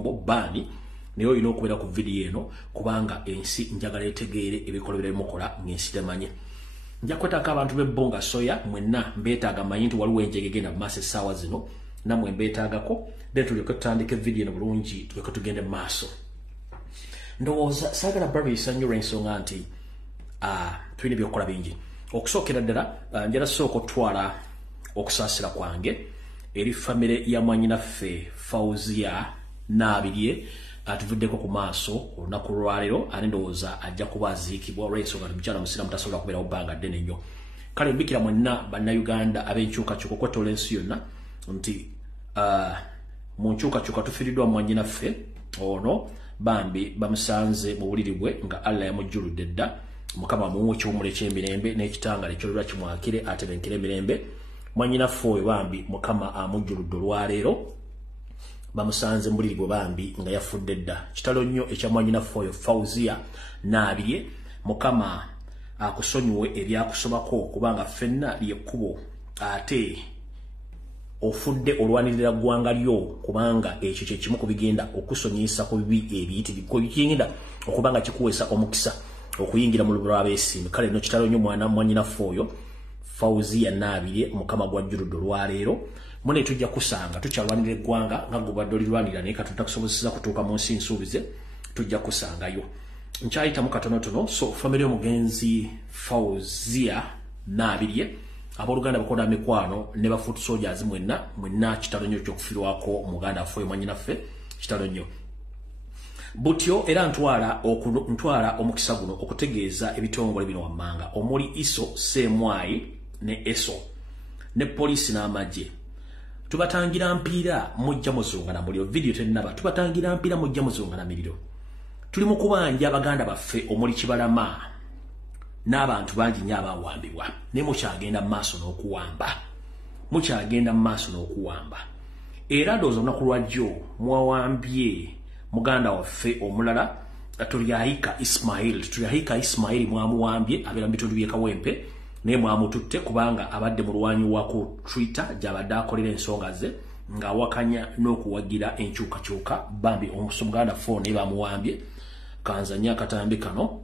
bani naye olina okubeera ku video eno kubanga ensi njagala etegeere ebikolo byemukola ng'ensi temanye. Nja kwetaka abantu b'ebbonga soya mwenna mbeetaaga manyi nti waliwo enjege egenda mu maaso essaawa zino nammwe mbeetaagako then tulyoke tutandike video eno bulungi tulyoke tugende mu maaso. Ndowooza saagala brabisa nnyo olw'ensonga nti tulina ebyokukola bingi. Okusookera ddala njala sooka otwala okusaasira kwange eri famire ya mwannyinaffe Fauzia Naabilye atuvuddeko ku maaso olunaku lwaleero ate ndowooza ajja kuba aziikibwa olw'ensonga nti mukyala musiraamu tasobola kubeerawo bbanga ddene nnyo. Kale mbikira mwenna bannayuganda ab'enkyukakyuka okwetola ensi yonna nti mu nkyukakyuka tufiiriddwa mwannyinaffe ono bambi bamusanze mu buliri bwe nga Allah yamujjuludde dda. Mukama muwe ekiwummulo eky'emirembe n'ekitangala ekyolulwa kimwakire atebenkere emirembe. Mwannyinaffe oyo bambi Mukama amujjuludde olwaleero bamusanze mu buliri bwe bambi nga yafudde dda. Kitalo nnyo ekya mwannyinaffe oyo Fauzia Naabilye. Mukama akusonyiwe ebyakusobako kubanga ffenna lyekkubo ate ofudde olwanirira ggwanga lyo kubanga ekyo kye kimu ku bigenda okusonyiyisa ku bibi ebiyitirivu bigenda okubanga kikuweesa omukisa okuyingira mu lubiro lw'abeesiimi. Kale no kitalo nnyo mwannyinaffe oyo Fauzia Naabilye Mukama gwajjuludde olwaleero. Mune tujja kusanga tukyalwanira eggwanga nga gubadde olirwanira naye katuta kusobozesa kutuuka mu nsi nsuubize tujja kusangayo. Nkyayitamu katonotono so famire y'omugenzi Fauzia Naabilye abooluganda bakola mikwano ne ba foot soldiers mwenna kitalo nnyo ky'okufiirwako muganda affe mwannyinaffe kitalo nnyo. Butyo era ntwala omukisa guno okutegeeza ebitongole bino wammanga omuli ISO Semwai ne ESO ne poliisi n'amagye. Tubatangira mpiira mujja muzunga na muliro video tennaba tubatangira mpiira mujja muzunga na miliro. Tuli mu kubanja abaganda baffe omuli Kibalama n'abantu bangi nnyo abawambibwa ne mukyagenda mu maaso n'okuwamba. Era ndowooza olunaku lwajjo mwawambye muganda waffe omulala Tulyahika Ismail mwamuwambye abeera mu bitundu by'e Kawempe naye mwamututte kubanga abadde mulwanyi wa ku Twitter gy'abadde akolera ensonga ze ng'awakanya n'okuwagira enkyukakyuka bambi omuganda fo naye bamuwambye. Kanzanya akatambi kano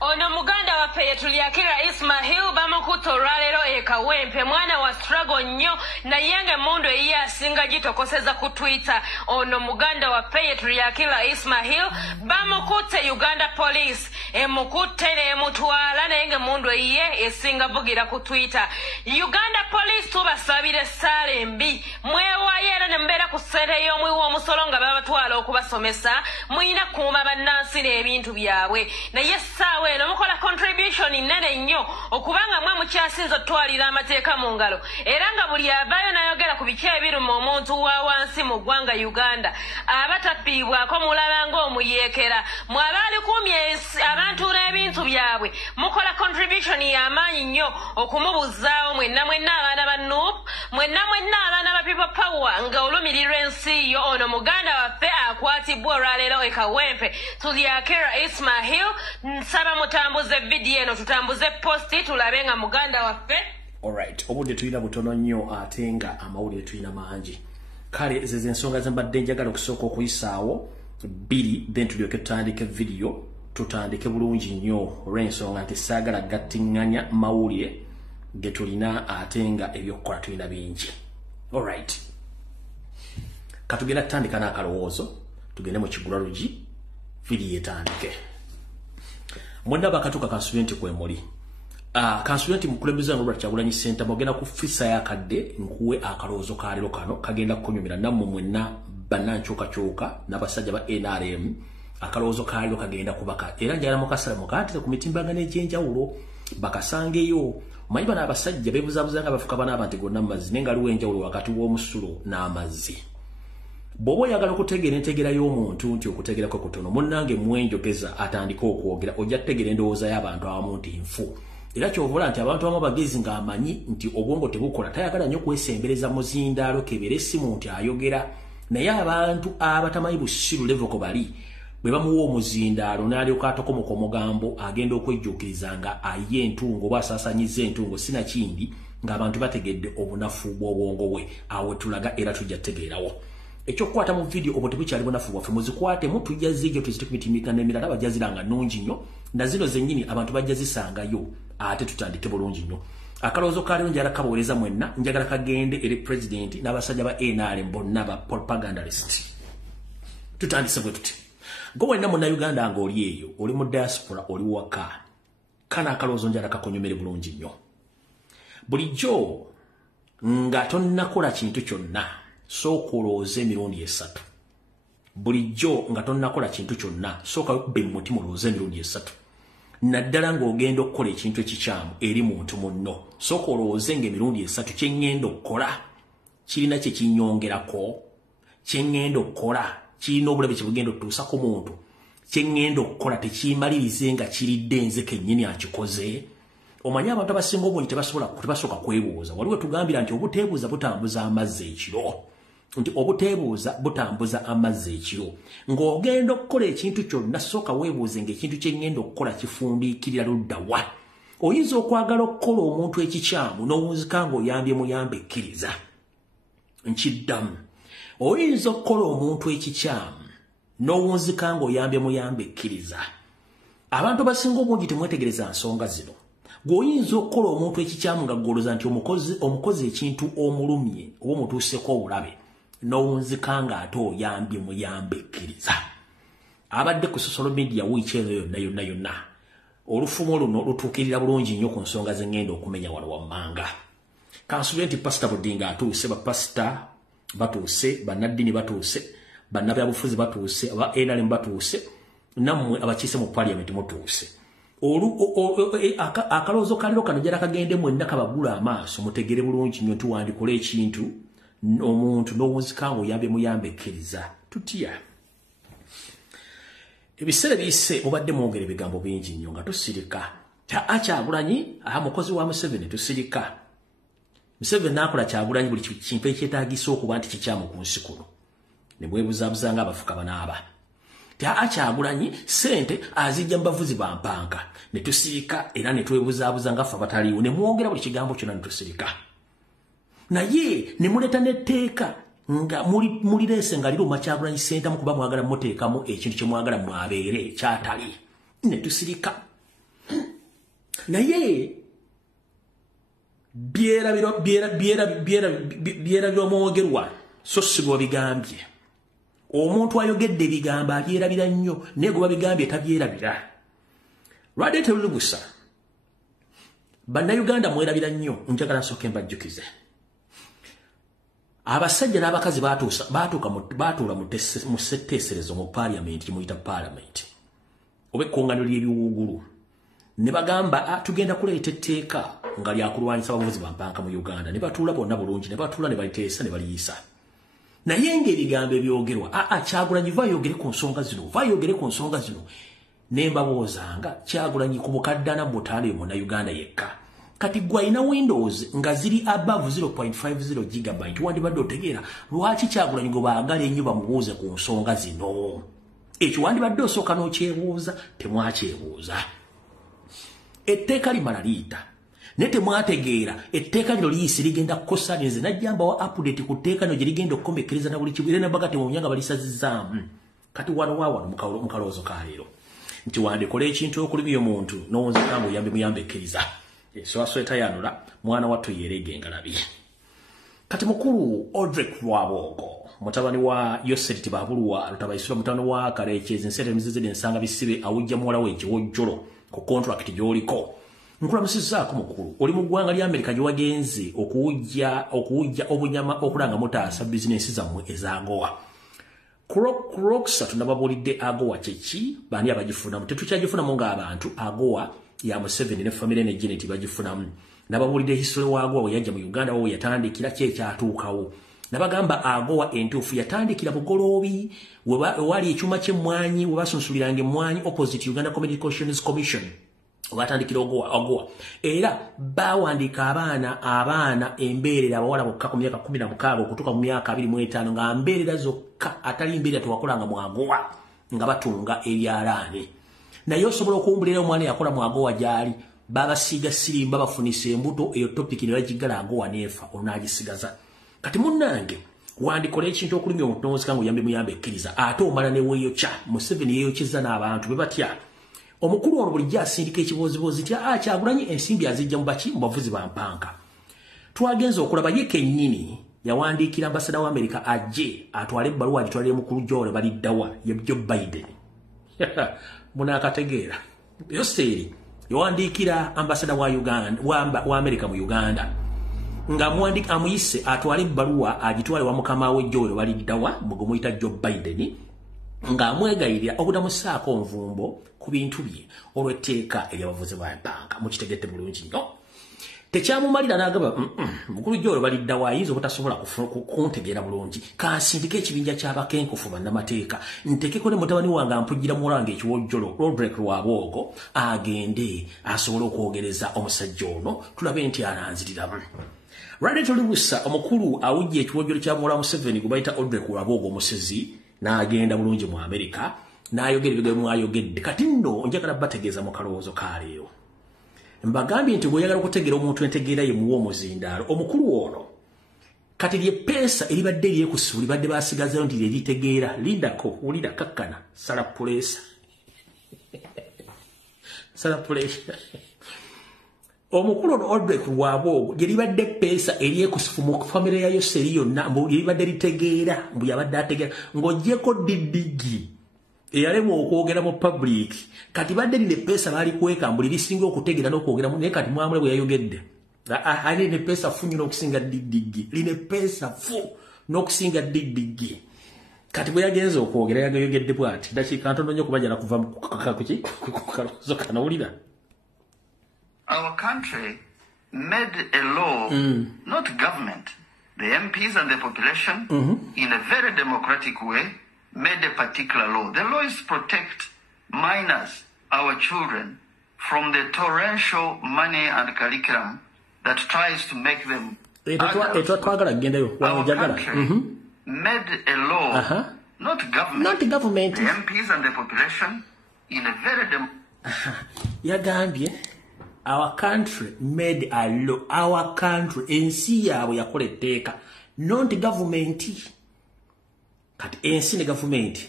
ono muganda waffe Tulyakira Ismail bamukutte olwaleero e Kawempe mwana wa struggle nnyo naye ng'emmundu eyiye asinga gitokoseza ku Twitter. Ono muganda waffe Tulyakira Ismail bamukutte Uganda police emukutte n'emutwala naye ng'emmundu eyiye esinga vugira ku Twitter. Uganda police tubasabire essaala embi mwewaayo era ne mbeera ku ssente y'omwiwa omusolo nga babatwala okubasomesa muyina kuuma bannansi n'ebintu byabwe naye essaawa eno mukola contribution nnene nnyo okubanga mwe mukyasinza otwalira amateeka mu ngalo era nga buli avaayo n'ayogera ku biki ebiruma omuntu wa wansi mu ggwanga Uganda abatafiibwako mulaba ng'omuyeekera mwabaali kumye abantu n'ebintu byabwe mukola contribution y'amaanyi nnyo okumubuzaawo mwenna abaana ba NUP mwenna abaana ba People Power nga olumirirwa ensi yo. Ono muganda waffe akwatibwa olwaleero e Kawempe Tulyakira Ismail. Nsaba mutambuze video eno tutambuze posti tulabe nga muganda waffe. Alright, obudde tulina butono nnyo ate nga amawulire tulina mangi. Kale zeze ensonga ze mbadde njagala okusooka okuyisaawo bbiri then tulyoke tutandike video tutandike bulungi nnyo olw'ensonga nti saagala gattiŋŋanya mawulire ge tulina ate nga ebyokukola tulina bingi. Alright, katugenda tutandika n'akalowoozo tugende mu kigulalugi video etandike. Mwenda bakatuka kansulenti kwemuli. Kansulenti mukulembeza ngo Kyagulanyi Sente mogenda ku fisa yakadde nkuwe akalowoozo kalero kano kagenda kunyumira nammwe mwenna bannankyukakyuka n'abasajja ba NRM akalowoozo kalero kagenda kubaka era njala mukasala mukatire ku mitimbagano egy'enjawulo bakasangeyo. Manyi bano abasajja beebuzaabuza nga bafuka bana abantu gonna amazzi naye nga aliwo enjawulo wakati w'omusulo n'amazzi. Bw'oba oyagala okutegeera entegeera y'omuntu nti okutegeera kwe kutono munnange mwenjogeza atandika okwogera ojja kutegeera endowooza y'abantu abamu nti nfu. Era ky'ovola nti abantu abamu bagezi ng'amanyi nti obwongo tebukola tayagala nnyo kwesembereza muzindaalo kebera essimu nti ayogera naye abantu abatamanyi busiru level ko bali bwe bamuwa omuzindaalo n'alyoka atokomoka omugambo agenda okwejjuukiriza nga aye entungo oba asaasanyiza entungo sinakindi ng'abantu bategedde obunafu bw'obwongo bwe awo tulaga era tujja tegeerawo ekyokukwata mu video obwo tebukyali bunafu bwaffe muzikwate tujja zijjo tuzite ku mitimika n'emirala bajja ziranga nnungi nnyo na zino zennyini abantu bajja zisangayo ate tutandike bulungi nnyo akaloozo ka leero njagala kabaweereza mwenna njagala kagende eri president n'abasajja ba NRM bonna ba propagandalist tutandise bwe tuti gwe wenna munnayuganda ng'oli eyo oli mu diaspora oli waka kana akaloozo njagala kakonyomere bulungi nnyo bulijjo nga tonnakola kintu kyonna sooka olowooze emirundi 3 bulijjo nga tonnakola kintu kyonna sooka be mu mutima olowooze emirundi 3 naddala ng'ogenda okukola ekintu ekikyamu eri muntu munno sooka olowooze ng'emirundi 3 kye ŋŋenda okukola kirina kye kinnyongerako kye ŋŋenda okukola kirina obulabe kye bugenda otuusa ku muntu kye ŋŋenda okukola tekimalirize nga kiridde nze kennyini akikoze omanyi abantu abasinga obungi tebasooka kwebuuza waliwo tugambira nti obuteebuuza butambuza amazzi ekiro nti obuteebuuza butambuza amazzi ekiro ng'ogenda okukola ekintu kyonna sooka weebuuze ng'ekintu kye ŋŋenda okukola kifundiikirira ludda wa oyinza okwagala okukola omuntu ekikyamu n'owunzika ng'oyambye muyambe ekkiriza nkiddamu oyinza okukola omuntu ekikyamu n'owunzika ng'oyambye muyambe ekkiriza abantu basinga obungi temwetegereza nsonga zino gwoyinza okukola omuntu ekikyamu nga ggoloza nti omukozi ekintu omulumye oba omutuuseko obulabe n'owunzika ng'ate oyambye muyambe ekkiriza abadde ku social media wiiki ezo yonna olufumo luno lutuukirira bulungi nnyo ku nsonga ze ŋŋenda okumenya wano wammanga kansubire nti pasita budinga atuuse bapasita batuuse bannaddiini batuuse bannabyabufuzi batuuse aba NRM batuuse nammwe abakiise mu parliament mutuuse akaloozo kaliro kano jala kagende mwenna kabagula amaaso mutegere bulungi nnyo tuwandikola ekintu omuntu n'owunzika ng'oyambye muyambe ekkiriza tutya ebiseera biyise mubadde mwogera ebigambo bingi nnyo nga tusirika Kyagulanyi mukozi wa Museveni tusirika Museveni n'akola Kyagulanyi buli kintu ekyetaagisa okuba nti kikyamu ku nsi kuno ne bwebuzabuza ng'abafuka banaaba Kyagulanyi sente azijja mu bavuzi ba mpanka ne tusirika era ne twebuzabuza ngaffe abataliiwo ne mwogera buli kigambo kyonna ne tusirika naye ne muleta n'etteeka nga mulireese nga liruma Kyagulanyi sente mu kuba mwagala muteekamu ekintu kye mwagala mwabeere kyatali ne tusirika naye byerabirwa mwogerwa so si bwe bigambye omuntu ayogedde ebigambo abyerabira nnyo naye gwe babigambye tabyerabira lwadde terulubusa bannayuganda mwerabira nnyo njagala nsooke mbajjukize abasajja n'abakazi baatuula mu ssetteeserezo mu paaliyamenti muyita paalamenti oba ekkuŋŋaaniro ly'ebiwuugulu ne bagamba tugenda kuleeta etteeka nga lyakulwanyisa abavuzi ba mpanka mu Uganda ne batuula bonna bulungi ne batuula ne baliteesa ne baliyisa naye ng'ebigambo ebyogerwa Kyagulanyi vayogere ku nsonga zino ne mbabuuzanga Kyagulanyi ku bukaddana mu butaano ye munnayuganda yekka kati gwe alina Windows nga ziri above 0.50 gigabyte wandibadde otegeera lwaki Kyagulanyi gwe baagala ennyo bamubuuze ku nsonga zino ekyo wandibadde osooka n'okyebuuza temwakyebuuza etteeka limala liyita naye temwategeera etteeka lino liyise ligenda kukosa nze najjamba wa update ku tteeka lino gye ligenda okukomekkereza na buli kibu era nabaga temumya nga balisazizaamu kati wano mu kaloozo ka leero nti wandikola ekintu okulumya omuntu n'owunzika ng'oyambe muyambe ekkiriza eswasweta yanula mwana wattu yeerege engalabi kati mukulu Odrek Lwabogo mutabani wa Yoseriti Babulwa lutabayisula mutabani wa Karekyezi ensete emizizide ensanga bisibe awujja muwala we ekiwojjolo ku contract gy'oliko nkulamusizaako mukulu oli mu ggwanga lya Amerika gye wagenze okuwujja obunyama okulanga mutaasa bizinesi zammwe ezaagowa Crocs tunababulidde agowa kyeki bani abagifunamu tetukyagifunamu ng'abantu agowa ya Museveni ne family ne Janet bagifunamu nababulidde history wa agowa we yajja mu Uganda wo yatandikira kyekyatuukawo nabagamba agowa entuufu yatandikira bugoloobi wali ekyuma ky'emmwanyi we basunsuliranga emmwanyi opposite Uganda Communications Commission batandikira agowa era bawandiika abaana embeerera abawala bokka ku myaka 16 okutuuka mu myaka 25 nga mbeerera zokka atali mbeerera tewakolanga mu agowa nga batunga ebyalaane naye osobola okuwumbulira omwana yakola mu agowa gyali baba siga sirimba bafunise embuto eyo topic ne bagigala ngo wanefa onagisigaza kati munnange wandikola ekintu okulimya omutonzi kangu yambe muyambe ekkiriza ate omala ne weyo cha Museveni yeyo kiza n'abantu bebatya omukulu ono bulijja asindika ekibozibozi tya Kyagulanyi ensimbi azijja mu baki mu bavuzi ba mpanka twagenza okulaba ye kennyini yawandiikira ambasada wa Amerika ajje atwale ebbaluwa agitwalire mukulu Joe baliddawa ye Joe Biden munakategeera yoseri yawandiikira ambasada wa Uganda wa Amerika mu Uganda nga muandika amuyise atwale ebbaluwa agitwale wa mukama we Joe baliddawa mugomuyita Joe Biden nga amwegayirira okutamusaako nvumbo ku bintu bye olw'etteeka eryabavuzi ba mpanka mukitegedde bulungi nnyo tekyamumalira n'agamba mukulu Joe baliddawo ayinza obutasobola kuntegeera bulungi kansindika ekibinja ky'abakenkufu bannamateeka ntekeko ne mutabani wange ampugira muwange ekiwojjolo Roderick Lwabwogo agende asobole okwogereza omusajja ono tulabe nti ananziriramu Radit Olubusa omukulu awujja ekiwojjolo kya Muwala Museveni gwe bayita Roderick Lwabwogo omusezi n'agenda bulungi mu Amerika n'ayogera ebigambo mwayogedde kati nno njagala bategeeza mu kalowoozo kaleero mbagambye nti bw'oyagala okutegeera omuntu entegeera ye muwa omuzindaalo omukulu ono kati lye peesa eribadde lyekusu libadde basigazayo nti lyeritegeera lindako wulira kakkana sala puleesa sala puleesa omukulu ono Roderick Lwabwogo lyeribadde peesa eryekusufu mu famire yayo seri yonna mbu lyeribadde litegeera mbu yabadde ategeera ng'oggyeko diddigi eyalemu okwogera mu public kati badde line pesa bali kweka mbuli lisinga okutegeera n'okwogera naye kati mwamule bwe yayogedde ali ne pesa fu nnyo n'okusinga diddigi line pesa fu n'okusinga diddigi kati bwe yagenza okwogera yagayogedde bw'ati dakiika ntono nnyo kubajala kuva ku kaloozo kanawulira. Our country made a law, not government, the MPs and the population, in a very democratic way, made a particular law. The law is to protect minors, our children, from the torrential money and curriculum that tries to make them adults. Our country made a law, not government, the MPs and the population, in a very Yagambye, our country made a law. Our country, ensi yaabwe yakola etteeka, not government. Kati ensi ne government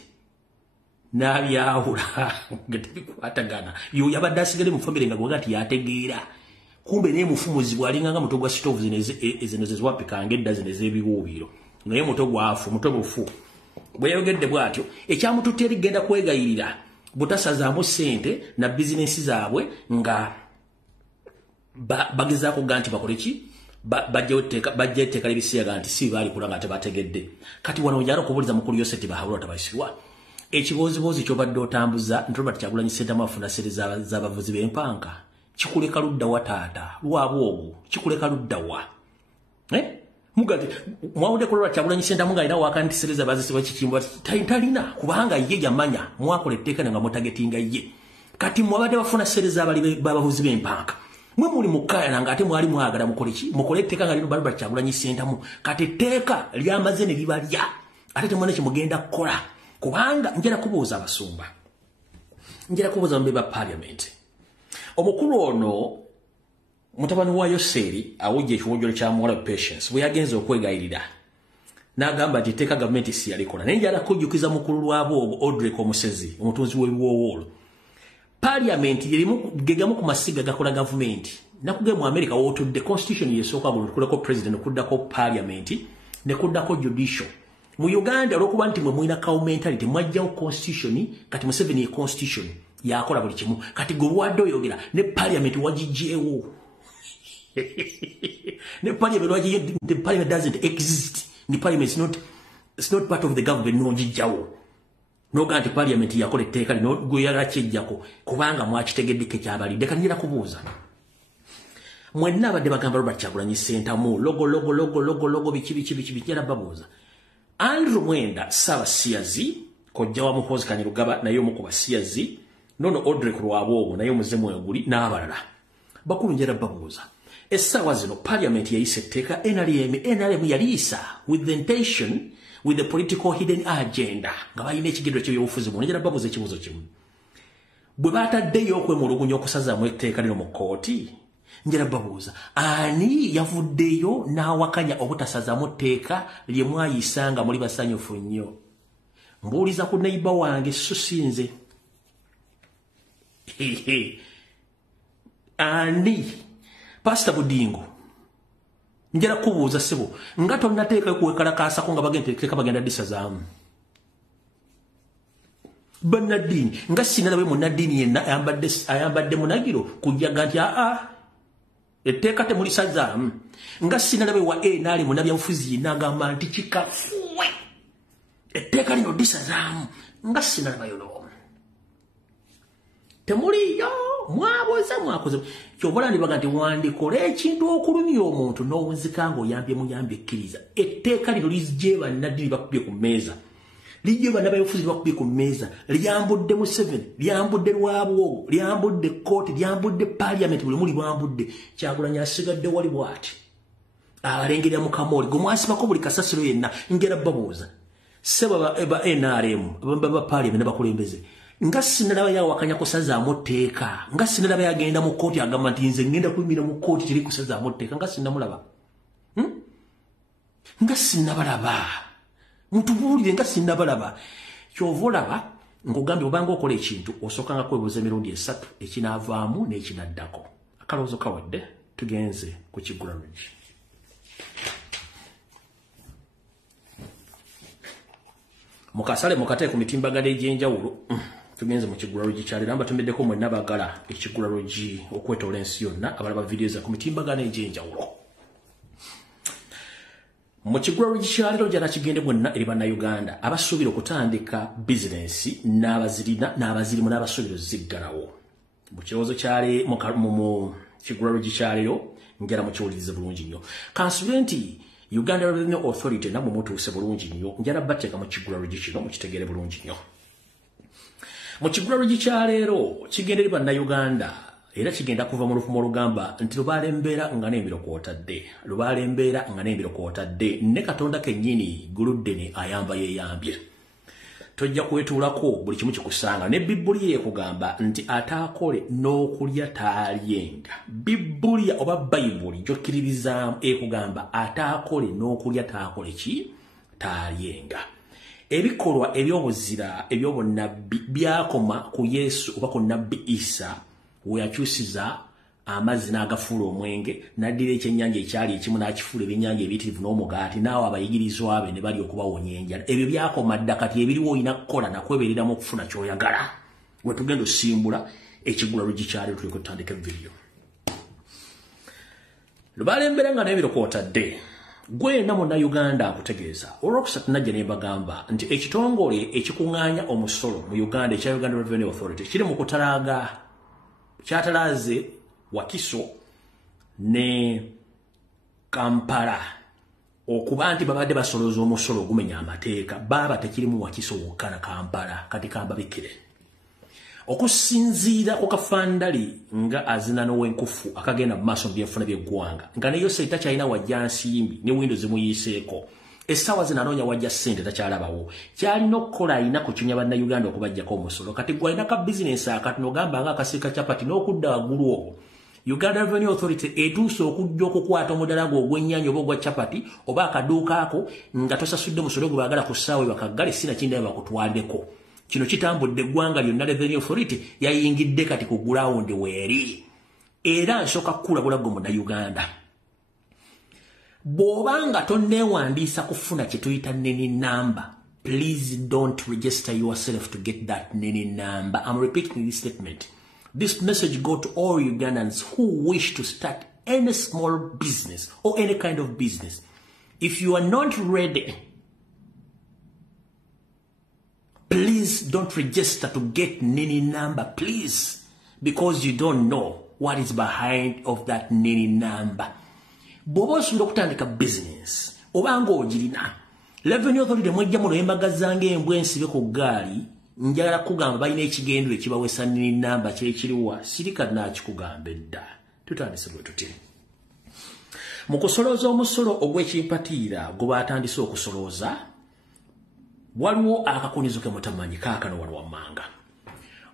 n'abyawula ng'tebikwatagana yo yabadde asigale mu famire nga gwagati yategeera kumbe naye mufumuzi bw'alinganga muto gwa stove zino zezwapikanga edda zino ez'ebiwuubiro naye muto gwafu muto bufu bwe yayogedde bw'atyo ekyamututte erigenda kwegayirira butasazaamu ssente na bizinensi zaabwe nga bagezaako ga nti bakole ki bajja etteeka libisiyaga nti si baali kulanga tebategedde kati wano ojala okubuuliza mukulu yose tibahabulwa tabayisirwa ekibooziboozi kyobadde otambuza nti Robert Kyagulanyi Ssentamu afuna sente z'abavuzi b'empanka kikuleka luddawa taata Lwabwogo kikuleka luddawa mugati mwawudde ku Robert Kyagulanyi Ssentamu ng'alina wakanti sente zabazisibwa kikimbwa talina kubanga ye yamanya mwakola etteeka nga mutagetinga ye kati mwabadde bafuna sente z'abavuzi b'empanka mwe muli mukaya nga ate mwali mwagala mukole ki mukole etteeka nga lino Robert Kyagulanyi Ssentamu kati etteeka lyamaze ne libalya ate temwana kimugenda kukola kubanga njera kubuuza abasumba njera kubuuza bambe ba parliament omukulu ono mutabani wa Yoseri awujja ekiwojjolo kya Muwala Patience bwe yagenza okwegayirira n'agamba nti etteeka gavumenti si yalikola naye njala kujjukiza mukulu Lwabwogo Roderick omusezi omutunzi w'ebiwoowoolo Parliament yerimu gegamu ku masiga gakola government nakugye mu America wotudde constitution yesooka kulako president okuddako parliament ne kuddako judicial mu Uganda olwokuba nti mwe mwina mentality mwajjawo constitution kati Museveni constitution yakola buli kimu kati gwe wadde oyogera ne parliament wagijjeewo ne parliament doesn't exist the parliament is not part of the government no gijjawo noga nti parliament yakola etteeka lino gwe yagala kijjako kubanga mwakitegedde kyabalidde kanira kubuuza mwenna abadde bagamba Robert Kyagulanyi Ssentamu logo biki njala babuuza Andrew Mwenda Ssaabasiyazi kojja wa Muhoozi Kanyarugaba naye omu ku basiyazi nono Roderick Lwabwogo naye omuzemu eguli n'abalala bakulu njala babuuza essaawa zino parliament yayisa etteeka NRM yaliisa with the intention with the political hidden agenda nga balina ekigendo ky'ebyobufuzi njala babuuza ekibuuzo kimu bwe bataddeyo okwemulugunya okusazaamu etteeka lino mu kkooti njala babuuza ani yavuddeyo n'awakanya obutasazaamu etteeka lye mwayisanga muli basanyufu nnyo mbuuliza ku neiba wange so sinze ani Pastor Budingo njala kubuuza sebo nga tonnateeka kuwekalakaasako nga bagenda bagenda disazaamu Banadini nga sinalabe munadini yenna ayambadde munagiro kujaga nti etteeka temulisazaamu nga sinalabe wa naali munabya bufuzi n'agamba nti kikafuwe etteeka lino disazaamu nga sinalabayo n'omu temuliyo mwakoze kyobolandibaga nti wandikola ekintu okulumya omuntu n'owunzika ng'oyambye muyambye ekkiriza etteeka lino lizije bannadini bakubye ku mmeeza lijje bannabayofuzi bakubye ku mmeeza lyambudde mu 7 lyambudde lwabwogo lyambudde kkooti lyambudde parliament buli muli bwambudde Kyagulanyi asigadde wali bw'ati abalengerera mu kamooli gwe mwasibako buli kasasiro yenna ngera babuuza seba eba NRM baba parliament n'abakulembeze nga sinalaba yawakanya kusazaamu etteeka nga sinalaba yagenda mu kkooti agamba nti nze ngenda kuyimira mu kkooti teri kusazaamu etteeka nga sinamulaba nga sinabalaba mutubuulire nga sinnabalaba kyova olaba ng'ogambye obanga okola ekintu osooka nga kwebuuza emirundi 3 ekinaavaamu n'ekinaddako akalowoozo kawadde tugenze ku Kiggula Lodge mukasale mukate ku mitimbagano egy'enjawulo tugenze mu Kiggula Lodge kyalera mbatumiddeko mwenna baagala ekiggula Lodge okwetoola ensi yonna abalaba vidiyo za ku mitimbagano egy'enjawulo mu Kiggula Lodge kyalero jana kigende bonna eri bannayuganda abasuubira okutandika bizinensi n'abazirina n'abazirimu n'abasuubira ziggalawo mu kirowoozo kyale mu Kiggula Lodge kyalero ngera mu kiwulirize bulungi nnyo kansubire nti Uganda Revenue Authority namwe mutuuse bulungi nnyo njala bateeka mu Kiggula Lodge kino mukitegere bulungi nnyo mu Kiggula Lodge kyalero kigende eri bannayuganda era kigenda kuva mu lufumo olugamba nti lubalembeera nga n'embiro kwotadde lubalembeera nga n'embiro kwotadde ne Katonda kennyini guluddene ayamba yeeyambye tojja kwetuulako buli kimu kikusanga ne Bibuliya ekugamba nti ataakole n'okulya taalyenga Bibuliya oba Bayibuli gyokkiririzaamu ekugamba ataakole n'okulya taakole ki taalyenga ebikolwa eby'obuzira eby'obunnabbi byakoma ku Yesu oba ku Nabbi Isa weyakyusiza amazzi n'agafuula omwenge n'addira ekyennyanja ekyali ekimu n'akifuula ebyennyanja ebiyitirivu n'omugaati naawe abayigirizwa be ne bali okubawonya enjala ebyo byakoma dda kati ebiriwo olina kukola nakwebereramu okufuna ky'oyagala we tugenda osimbula Ekiggula Lodge kyalero tuliko tutandika vidiyo lubalembera nga n'ebiro kwotadde gwena munnayuganda akutegeeza olwokusatu najja ne mbagamba nti ekitongole ekikuŋŋaanya omusolo mu Uganda ekya Uganda Revenue Authority kiri mu kutalaaga kyatalaze Wakiso ne Kampala okuba nti babadde basolooza omusolo ogumenya amateeka baba tekirimu Wakiso wokka na Kampala kati kambabikire okusinziira ku kafandali nga azina n'owenkufu akagenda mu maaso mu byenfuna by'eggwanga nga ne Yose takyalina wajja nsimbi ne windo zimuyiiseeko essaawa zinanoonya wajja ssente takyalabawo kyalina okukola alina kukinya bannayuganda okubajjako omusolo kati gwe alina ka bizinensi akati n'ogamba nga akasiika capati n'okudda waggulu okwo Uganda Revenue Authority etuuse okujja okukwata omuddala gwo ogw'ennyaanya oba ogwa capati oba akaduuka ako nga tosasudde musolo gwe baagala ku ssaawa bakaggale sinakindaba bakutwaleko kino kitambudde eggwanga lyonna Revenue Authority yayingidde kati ku gulawundi weeri era nsooka kukulabula gwe munnayuganda bw'obanga tonneewandiisa kufuna kye tuyita nini number please don't register yourself to get that nini number. I'm repeating this statement. This message go to all Ugandans who wish to start any small business or any kind of business. If you are not ready, please don't register to get nini number, please, because you don't know what is behind of that nini number. Bw'oba osuubira okutandika business obanga ogirina Revenue Authority mwejja muno embagazanga embwa ensibe ku ggaali njagala kugamba balina ekigendero ekibawesa nini namba kyekiriwa sirika nakikugamba edda tutandise bwe tuti mu kusolooza omusolo ogw'ekimpatiira gwe baatandise okusolooza waliwo akakunizo ke mutamanyi kaakano wano wammanga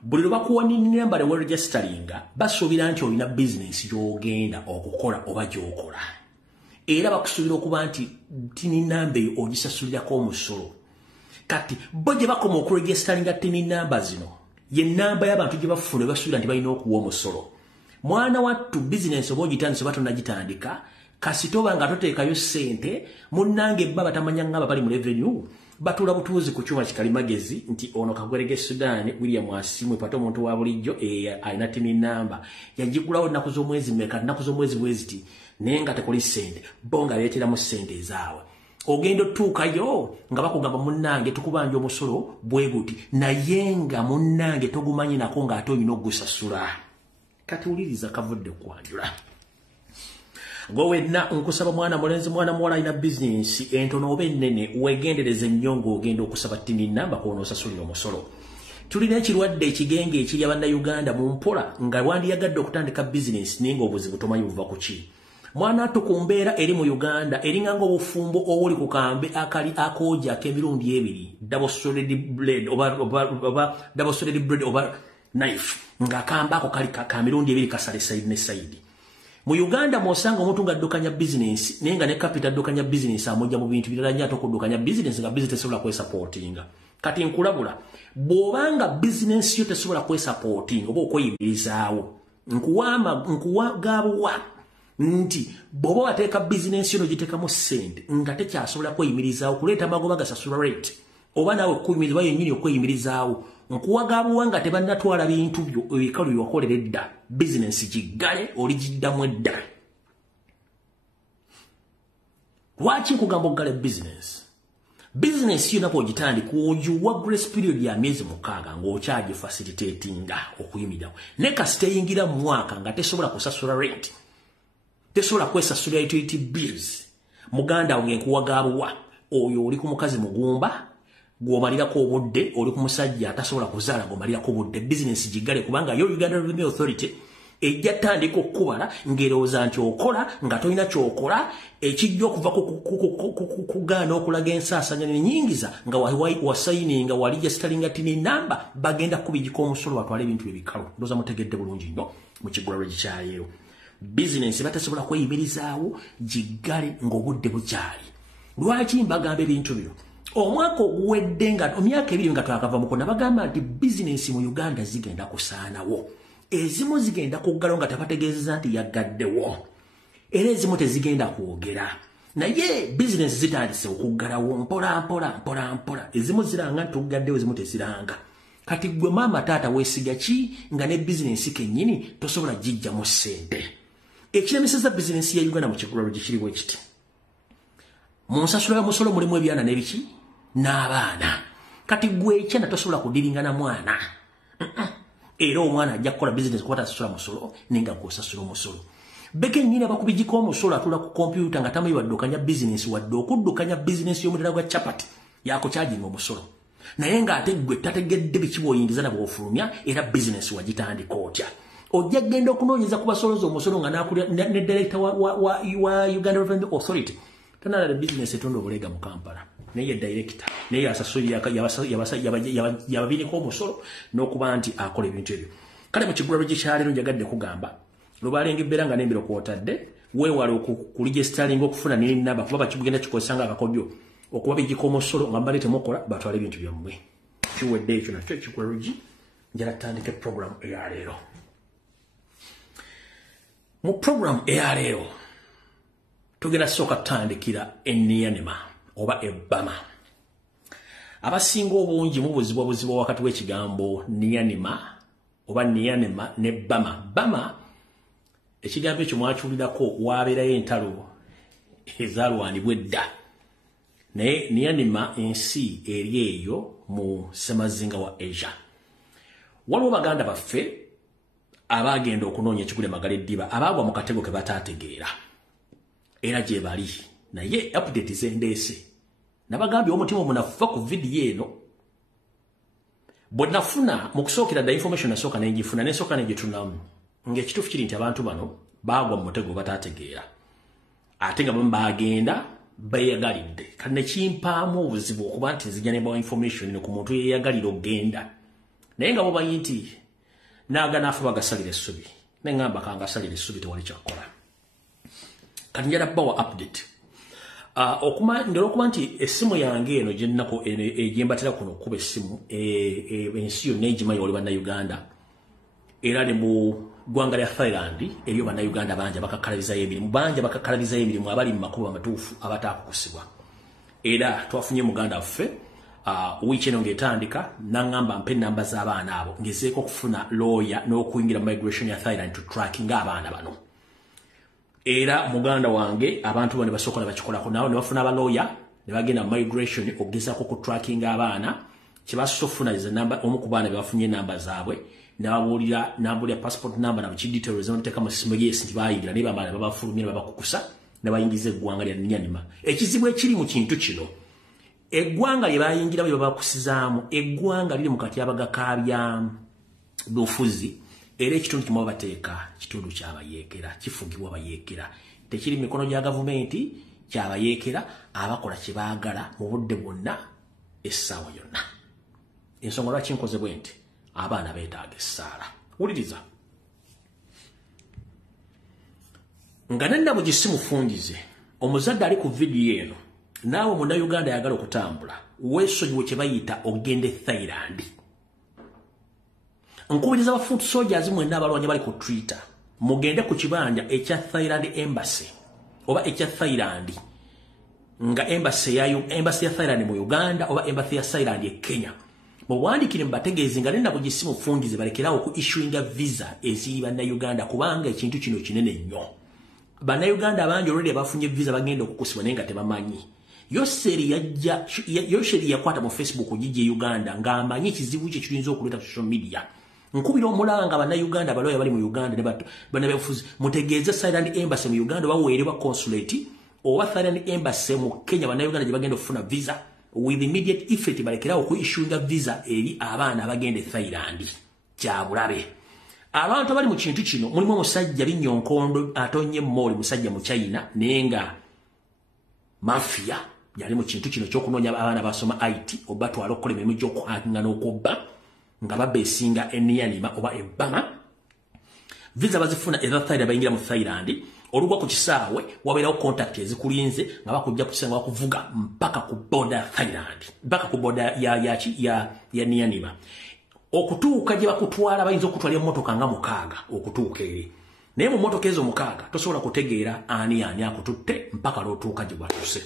buli bakuwa namba we registeringa basuubira nti olina business gy'ogenda okukola oba gy'okola era bakusuubira okuba nti tini namba eyo ogisasulirako omusolo kati bo gye bakoma okuregisteringa tini namba zino ye namba y'abantu gye bafuna basuubira nti balina okuwa omusolo mwana wattu business oba ogitandise oba tonnagitandika kasitoba nga toteekayo ssente munnange baba tamanya ngaba bali mu revenue batula butuuzi ku kyuma kikalimagezi nti ono kagwerege Sudan William Asimwe pato omuntu wa bulijjo alina tini namba yagigulawo nnaku z'omwezi mmeka nnaku z'omwezi bweziti naye nga tekuli ssente bo nga beeteramu ssente ezaawe ogenda otuukayo nga bakugamba munnange tukubanja omusolo bwe guti naye nga munnange togumanyi nako ng'ate olina okugusasula kati wuliriza kavudde kwanjula Gwenna nkusaba mwana mulenzi mwana muwala alina business entono oba ennene wegendereze nnyo ng'ogenda okusaba tini namba kw'ono osasulira omusolo. Tulina ekirwadde ekigenge ekiri Abannayuganda mu mpola nga wandiyagadde okutandika business naye ng'obuzibu tomanyi buva ku ki. Mwana attu ku mbeera eri mu Uganda eringa ng'obufumbo obuli ku kambe akali akooja ak'emirundi ebiri double solid bread oba knife ng'akambe ako kali ka mirundi ebiri kasale side ne side. Mu Uganda mwosanga omuntu ng'addukanya business naye nga ne capital addukanya business amujja mu bintu birala nnyo ate okuddukanya business nga business tesobola kwesupportinga. Kati nkulabula bw'obanga business yo tesobola kwesupportinga oba okweyimirizaawo nkuwagaabuwa nti bw'oba wateeka business yo n'ogiteekamu ssente nga tekyasobola kweyimirizaawo kuleeta amagoba gasasula rate oba naawe kuyimirizaawo yennyini okweyimirizaawo nkuwagaabuwa nga tebannatwala bintu byo ebikalu byewakolera edda business giggale oligiddamu edda. Lwaki nkugamba oggale business? Business yo nako ogitandika ogiwa grace period ya myezi 6 ng'okyagifacilitatinga okuyimirirawo ne kasi teyingira mu mwaka nga tesobola kusasula rent tesobola kwesasula utility bills muganda wange nkuwagaabuwa oyo oli ku mukazi mugumba gwomalirako obudde oli ku musajja atasobola kuzaala gwomalirako obudde business giggale kubanga yo Uganda Revenue Authority ejja tandika okukubala ng'erowooza nti okola nga tolina kyokola ekijja okuva kugaana okulaga ensaasanya n'ennyingiza nga wasayininga waligisteringa tini namba bagenda kubigika omusolo batwala ebintu ebikalu ndowooza mutegedde bulungi nnyo mu kiggula lwe gikyaliyo. Business batasobola kweyimirizaawo giggale ng'obudde bukyali. Lwaki mbagamba ebintu bino? Omwaka oguwedde nga emyaka 2 nga twakava muko nabagamba nti business mu Uganda zigenda kusaanawo. Ezimu zigenda kuggalawo nga tabategeezeza nti yagaddewo. Era ezimu tezigenda kwogera. Naye business zitandise okuggalawo mpola. Ezimu ziranga nti tugaddewo ezimu teziranga. Kati gwe maama taata weesiga ki nga ne business kennyini tosobola gijja mu ssente. Ekiremeseza business ya Uganda mu kiggula gikiriwo ekiti. Mu nsasula y'omusolo mulimu ebyana n'ebiki n'abaana. Kati gwe ekyana tosobola kudiringana mwana. Era omwana ajja kukola business kuba tasasula musolo ninga gw'osasula omusolo. Beke nnyini abakubigika omusolo atula ku kompyuta nga tamanyi waddukanya business wadde okuddukanya business y'omulala gwa chapati yaako kyajinga omusolo. Naye ng'ate gwe tategedde biki bw'oyingiza na bw'ofulumya era business wagitandika otya. Ojja genda okunoonyeza ku basoloza omusolo nga ne director wa Uganda Revenue Authority. Tanala business etonda obulega mu Kampala. Naye director naye yasasulira yababiniko omusolo n'okuba nti akola ebintu ebyo. Kale mu kiggula gikyalero njagadde kugamba lubalenga ebbeera nga n'embiro kwotadde weewale okuligisteringa okufuna nini namba kuba bakigenda kikozesa nga akakodyo okuba bigika omusolo nga mbale temukola batwala ebintu byammwe. Kiwedde ekyo nakyo ekiggula njala tutandike program eyaleero. Mu program eyaleero tugenda sooka tutandikira enniyanima oba ebbama. Abasinga obungi mubuzibwa wakati w'ekigambo niyanima oba niyanima ne bbama. Bbama ekigambo ekyo mwakiwulirako waabeerayo entalo ezaalwanibwa edda. Naye niyanima ensi eri eyo mu semazinga wa Asia. Waliwo baganda baffe abaagenda okunoonya ekigule magala eddiba abaagwa mu katego ke bataategeera. Era gye bali naye update zendeese nabagambye omutima omunafuva ku vidiyo eno bwe nafuna mu kusookera dda information nasooka n'engifuna n'esooka n'egitunamu ng'ekituufu kiri nti abantu bano baagwa mu mutego bataategeera ate nga bamu baagenda beeyagalidde kati ne kimpaamu obuzibu okuba nti nzija ne bawa information eno ku muntu yeeyagalira okgenda naye nga bomanyi nti naga nafe bagasalira essubi neŋŋamba kangasalira essubi tewali kyakola kati njala bawa update ndera okuba nti essimu yange eno gyennako egyembatera kuno okuba essimu ensi yonna egimanyi oli bannayuganda era ne mu ggwanga lya Thailand eriyo bannayuganda bangi abakakkalabizayo emirimu abali mu makubo amatuufu abataakukusibwa era twafunye muganda waffe wiiki eno ng'etandika naŋŋamba mpe ennamba z'abaana abo ngezeeko okufuna lawyer n'okuyingira migration ya Thailand to tracking abaana bano era muganda wange abantu bano basooka ne bakikolako nawo ne bafuna abalawyer ne bagenda migration okugezaako ku tracking abaana kye basoose okufuna ze namba omu ku baana be bafunye ennamba zaabwe n'abuulira passport number na bukidetails n'oteeka mu ssimu lyesi nti baayingira naye bamaala babafulumye ne babakukusa ne bayingiza eggwanga lya Nyanima. Ekizibu ekiri mu kintu kino eggwanga lye bayingira bwe babakusizaamu eggwanga liri mu katyabaga ka byobufuzi era ekitundu kimu bateeka kitundu kyabayeekera kifugibwa bayeekera tekiri mikono gya gavumenti kyabayeekera abakola kye baagala mu budde bwonna essaawa yonna. Ensonga lwaki nkoze bwe nti abaana beetaaga essaala. Wuliriza nga nenna mu gisimu fungize omuzadde ali ku vidiyo eno naawe munnayuganda ayagala okutambula weesonyiwe kye bayita ogende Thailand. Nkubiriza abafuutu soldiers mwenna abalwanyi bali ku Twitter mugende ku kibanja ekya Thailand Embassy oba ekya Thailand nga embassy ya Thailand mu Uganda oba embassy ya Thailand e Kenya. Muwandikire mbategeeze nga nenna ku gisimu fungize balekerawo ku issuinga visa eziri bannayuganda kubanga ekintu kino kinene nnyo. Bannayuganda abangi already bafunye visa bagenda okukusibwa naye nga tebamanyi. Yoseri yakwata mu Facebook gijje Uganda ng'amanyi ekizibu kye kirinza okuleeta social media. Nkubira omulanga bannayuganda abaloya bali mu Uganda ne bannabefuzi mutegeeze Thailand Embassy mu Uganda baweerebwa consulate oba Thailand Embassy mu Kenya bannayuganda gye bagenda okufuna visa with immediate effect balekerawo ku issuinga visa eri abaana abagenda Thailand. Kyabulabe. Abantu abali mu kintu kino mulimu omusajja Binyonkondo atonye Moli musajja mu China nenga mafia yali mu kintu kino ky'okunoonya abaana basoma IT oba twala okukola emirimu gy'okuhakinga n'okubba nga babeesinga Nyanima oba Ebbama. Visa bazifuna eza Thailand bayingira mu Thailand olugwa ku kisaawe wabeerawo contact ezikulinze nga bakujja kukisenga bakuvuga mpaka ku boda Thailand mpaka ku boda ya Nyanima. Okutuuka gye bakutwala bayinza okutwala emmotoka nga 6 okutuuka eri naye mu mmotoka ezo 6 tosobola kutegeera ani akututte mpaka lw'otuuka gye batuse.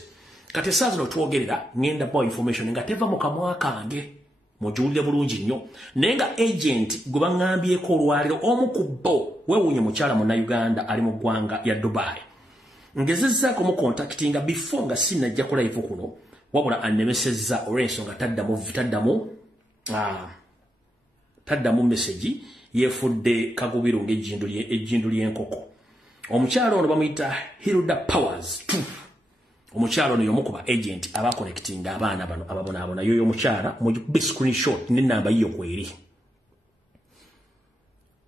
Kati essaawa zino twogerera ngenda bawa information nga teva mu kamwa kange mujuulire bulungi nnyo naye nga agent gwe baŋŋambyeko olwaliro omu ku bo weewuunye mukyala munnayuganda ali mu ggwanga ya Dubai ngezezzaako mu contactinga before nga sinnajja ku live kuno wabula annemesezza olw'ensonga taddamu message yeefudde kagubiru ng'ejjindu ly'enkoko. Omukyala ono bamuyita Hilda Powers. Omukyala ono y'omu ku ba agent abakonectinga abaana bano ababonaabona yoyo omukyala mugikube screenshot n'ennamba yiyo kweri.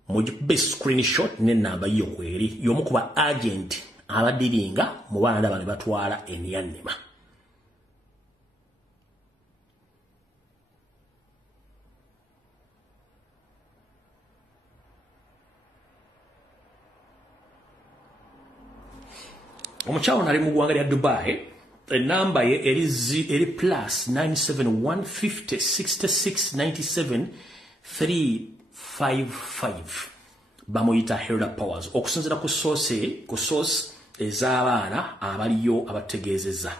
Mugikube screenshot n'ennamba yiyo kweri y'omu ku ba agent abadiringa mu baana bano batwala Nyanima. Omukyala ali mu ggwanga lya Dubai enamba ye eri plus 971506697 bamuyita Hilda Powers okusinziira ku source ez'abaana abaliyo abategeezezza.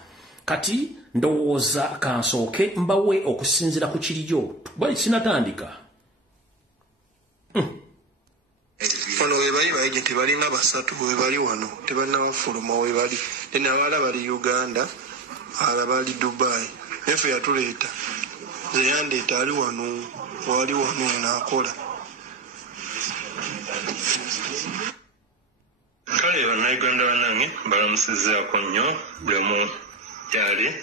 Kati ndowooza kansooke mbawe okusinziira ku kiriyo bali sinatandika. Wano webali baagenti balina basatu webali wano tebannabafuluma webali tena abala bali Uganda ala bali Dubai efe yatuleeta zeyandeeta ali wano wali wano naakola kale bannayuganda bannange balamusizzaako nnyo byomu yali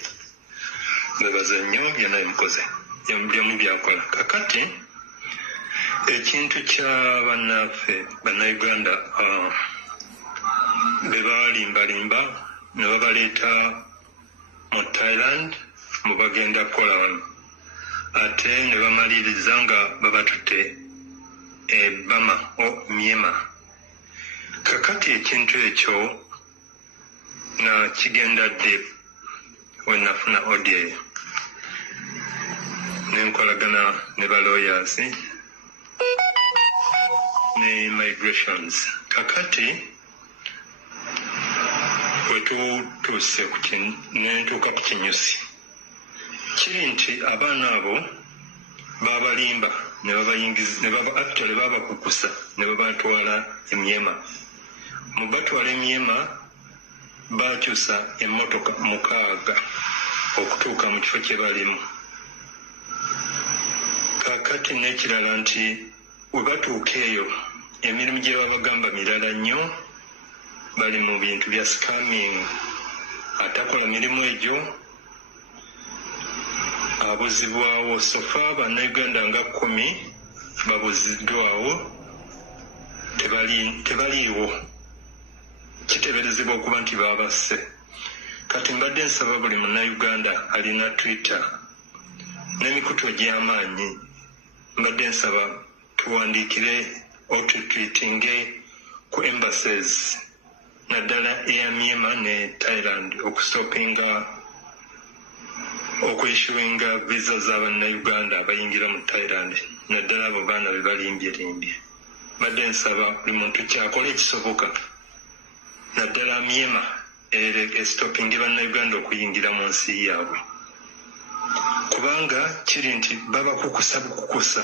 bebaza nnyo byonna bikoze byomu byakola kakati ekintu kya bannaffe bannayuganda be balimbalimba ne babaleeta mu Thailand mu bagenda kukola wano ate ne bamaliriza nga babatutte Bama o Myema. Kakati ekintu ekyo na kigenda dde wenafuna audio nenkolagana ne ba lawyers ne migrations. Kakati wetutuuse nentuuka ku kinyusi kiri nti abaana abo babalimba ne babayingiza actually babakukusa ne babatwala Emyema. Mu batwala Emyema bakyusa emmotoka 6 okutuuka mu kifo kye balimu. Kakati n'ekirala nti we batuuka eyo emirimu gye babagamba mirala nnyo, bali mu bintu bya scamming. Atakola mirimu egyo abuzibwawo. Sofa bannayuganda nga 10 babuziddwawo tebaliiwo, kiteeberezebwa okuba nti babasse. Kati mbadde nsaba buli munnayuganda alina Twitter n'emikutu egy'amaanyi, mbadde nsaba tuwandiikire otutwitinge ku embassies naddala eya Myema ne Thailand okusopinga okwishyuinga visa z'abannayuganda abayingira mu Thailand naddala abo baana be balimbye. Mbadde nsaba buli muntu kyakola ekisoboka naddala Myema estopinge bannayuganda okuyingira mu nsi yaabwe, kubanga kiri nti babakukusa bukukusa,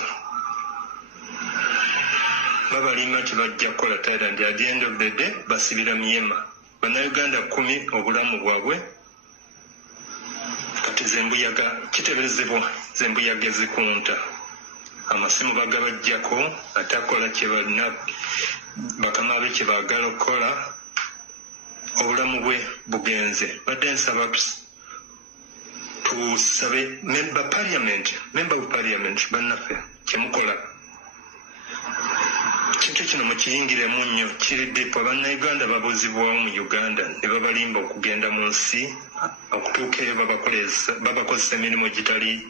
babalima nti bajja kukola Thailand. At the end of the day basibira Myema. Bannayuganda 10 obulamu bwabwe kati zembuyaga, kiteeberezebwa zembuyaga ezikunta, amasimu bagabajjako atakola kye balina bakama be kye baagala okukola, obulamu bwe bugenze. Badde nsaba tusabe member of parliament bannaffe kyemukola kintu kino mukiyingiremu nnyo, kiri dipo. Abannayuganda babuzibwawo mu Uganda ne babalimba okugenda mu nsi okutuuka eyo babakozesa emirimu gitali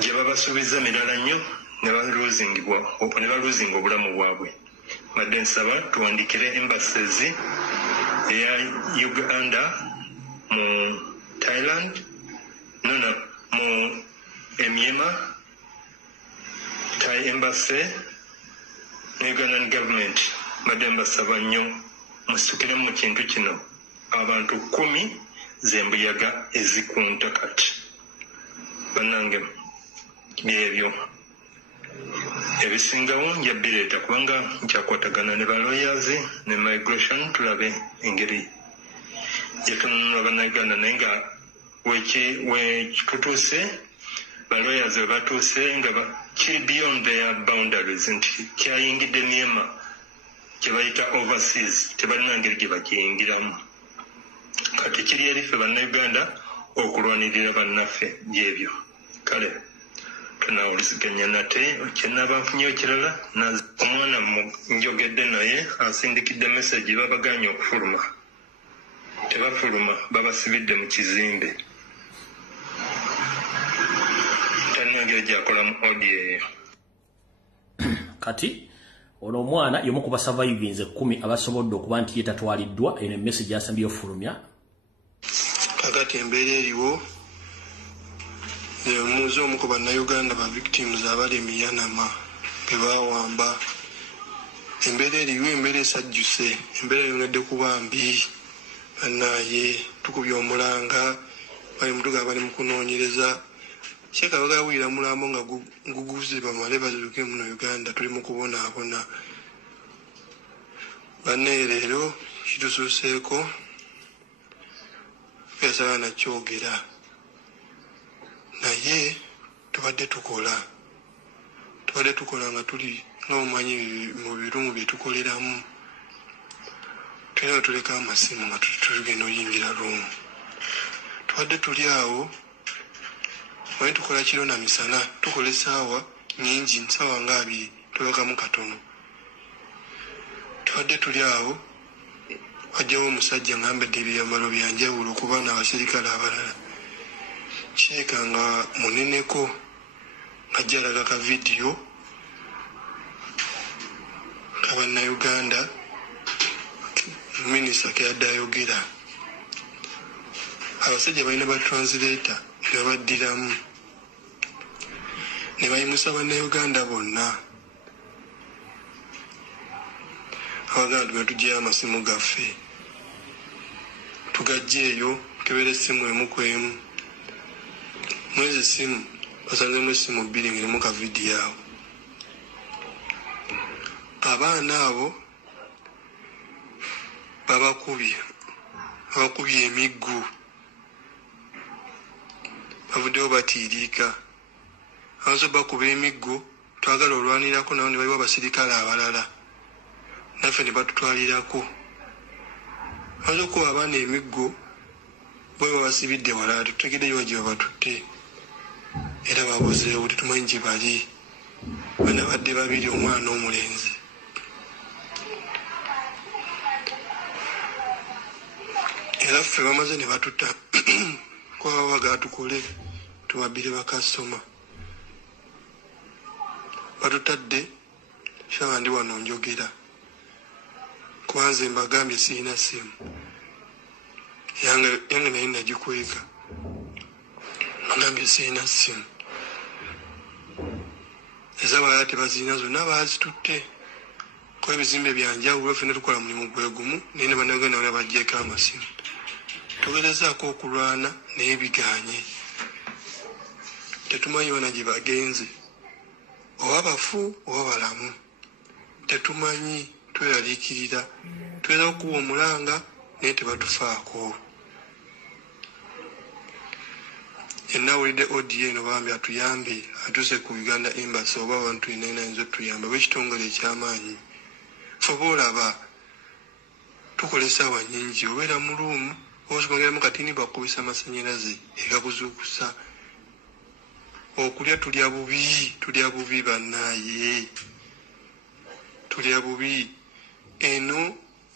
gye babasuubiza mirala nnyo ne baluzinga obulamu bwabwe. Badde nsaba tuwandikire embassies eya Uganda mu Thailand mu Emyema, Thai embassy ne Ugandan government. Badde mbasaba nnyo musukire mu kintu kino. Abantu 10 zembuyaga ezikunta kati bannange byebyo ebisingawo njabbireeta kubanga nkyakwatagana ne ba lawyers ne migration tulabe engeri gyetununula bannayuganda, naye nga wekitutuuse ba lawyers we batuuse nga kiri beyond their boundaries, nti kyayingidde Myema kye bayita overseas, tebalina ngeri gye bakiyingiramu. Kati kiri erife bannayuganda okulwanirira bannaffe gyebyo. Kale tunawuliziganya nate kyenaba nfunyeyo kirala omwana njogedde naye asindikidde message babaganye okufuluma, tebafuluma, babasibidde mu kizimbe. Talina ngeri gyakolamu audio eyo. Kati ono omwana yomu ku basurvivors 10 abasobodde okuba nti yetatwaliddwa eno message asambye ofulumya. Kakati embeera eriwo muze omu ku bannayuganda ba victims abali Miyanama be bawamba. Embeera eriwo, embeera esajjuse, embeera yongedde kuba mbi. Bannaye tukubye omulanga bali mutuga bali mu kunoonyereza. Kyeka bagawulira mulambo nga guguze bamale bazuuke muno Uganda, tuli mu kubonaabona. Bannaye leero kitusuuseeko yasala nakyogera, naye tubadde tukola nga tuli n'omumanyi mu birumu bye tukoleramu. Tulina tuleka amasimu nga tugenda oyingira ruumu. Tubadde tuli awo naye tukola kiro na misana, tukola essaawa nnyingi, nsaawa nga 2 tulekamu katono. Tubadde tuli awo wajjawo omusajja ngambedde ebyambalo byanjawulo okuba n'abaserikale abalala. cheka nga muneneko ajalaga ka video kabana Uganda Minister kyadda ayogera abasajja balina ba translator ne baddiramu ne bayimusa bannayuganda bonna abaganda betujja amasimu gaffe tugajjeeyo kebere simu emu kwemu mwezi simu basanzemu simu bbiri ngerimu ka video awo abaana abo babakubye emiggu bavuddeyo batiiriika abazo bakuba emiggu twagala olwanirako nawo ne baliwo abasirikale abalala naffe ne batutwalirako abazo okuba abaana emiggu bwe babasibidde wala tutegereyo gye babatutte era babuzeewo tetumanyi gye bali bana badde babiri omwana omulenzi era ffe bamaze ne batutta kwabaga tukole tubabire bakasoma batutadde shaba ndi wano njogera kwanze mbagambye sirina simu yange naye nagikweka mbagambye sirina simu ezabala tebazirina zonna bazitutte kuba ebizimbe byanjawulo ffe ne tukola mulimu gwe gumu naye ne bannayuganda bonna bajjeeko amasimu tugezezaako okulwana naye biganye tetumanyi bana gye bagenze oba bafu oba balamu tetumanyi tweraliikirira tuyinza okuwa omulanga naye tebatufaako enawulidde odi eno bambi atuyambe atuuse ku Uganda Embassy oba abantu inaina ayinza otuyamba bwekitongole ekyamaanyi fe boolaba tukola essaawa nnyingi obeera mu luumu osibongeramu katini bakubisa amasannyalaze egakuzuukusa okulya tulya bubi bannaaye tulya bubi eno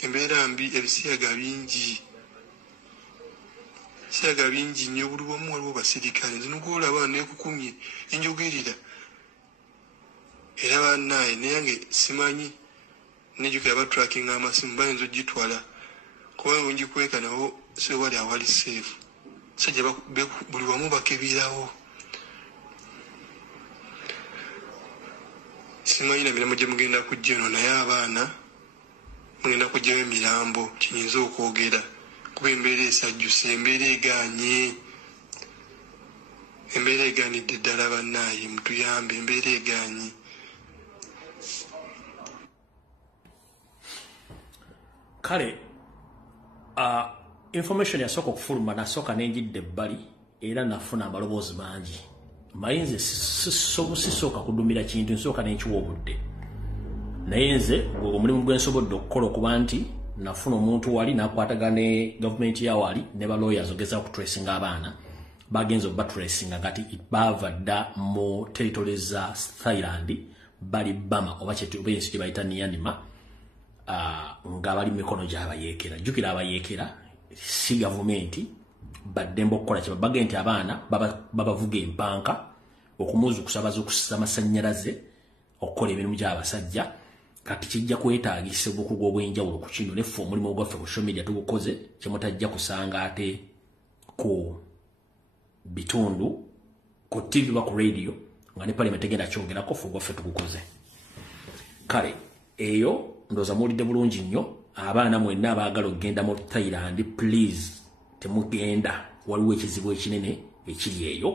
embeera mbi ebisiyaga bingi nnyo buli wamu waliwo basirikale nze nogwolaba neekukumye enjogerera era bannaaye nayange simanyi nejjukira batrackinga amasimu bayinza ogitwala kuba wengikweka nabo sewali awali seefu sajja buli wamu bakebirawo simanyi na mirimu gye mugenda kujja eno naye abaana mugenda kujjawo emirambo kinyinza okwogera kuba embeera esajjuse embeera egaanidde ddala bannaaye mutuyambe embeera egaanyi kale information yasooka okufuluma nasooka nenjidde ebbali era nafuna amaloboozi mangi mayinze sisooka kudumira kintu nsooka nenkiwa obudde naye nze omulimu gwensobodde okukola okuba nti nafuna omuntu wali nakwatagana ne gavumenti yawali ne ba lawyers ogeza okutracinga abaana bagenza okubatracinga ngati bava dda mu territory za Thailand bali Bama oba ensi gye bayita Myanmar nga bali mikono gy'abayeekera jjukira abayeekera si gavumenti baddemba okukola kye babage nti abaana babavuga empanka okumuzuukusa bazuukusa amasannyalaze okukola emirimu gy'abasajja kati kijja kwetaagisa obukugu obw'enjawulo ku kino neffe omulimu gwaffe ku social media tugukoze kyemutajja kusanga ate ku bitundu ku TV ba ku radio nga ne parliament egenda kyongerako ffe gwaffe tugukoze kale eyo ndoza muwulidde bulungi nnyo abaana mwenna abaagala okugenda mu Thailand please temugenda waliwo ekizibu ekinene ekiri eyo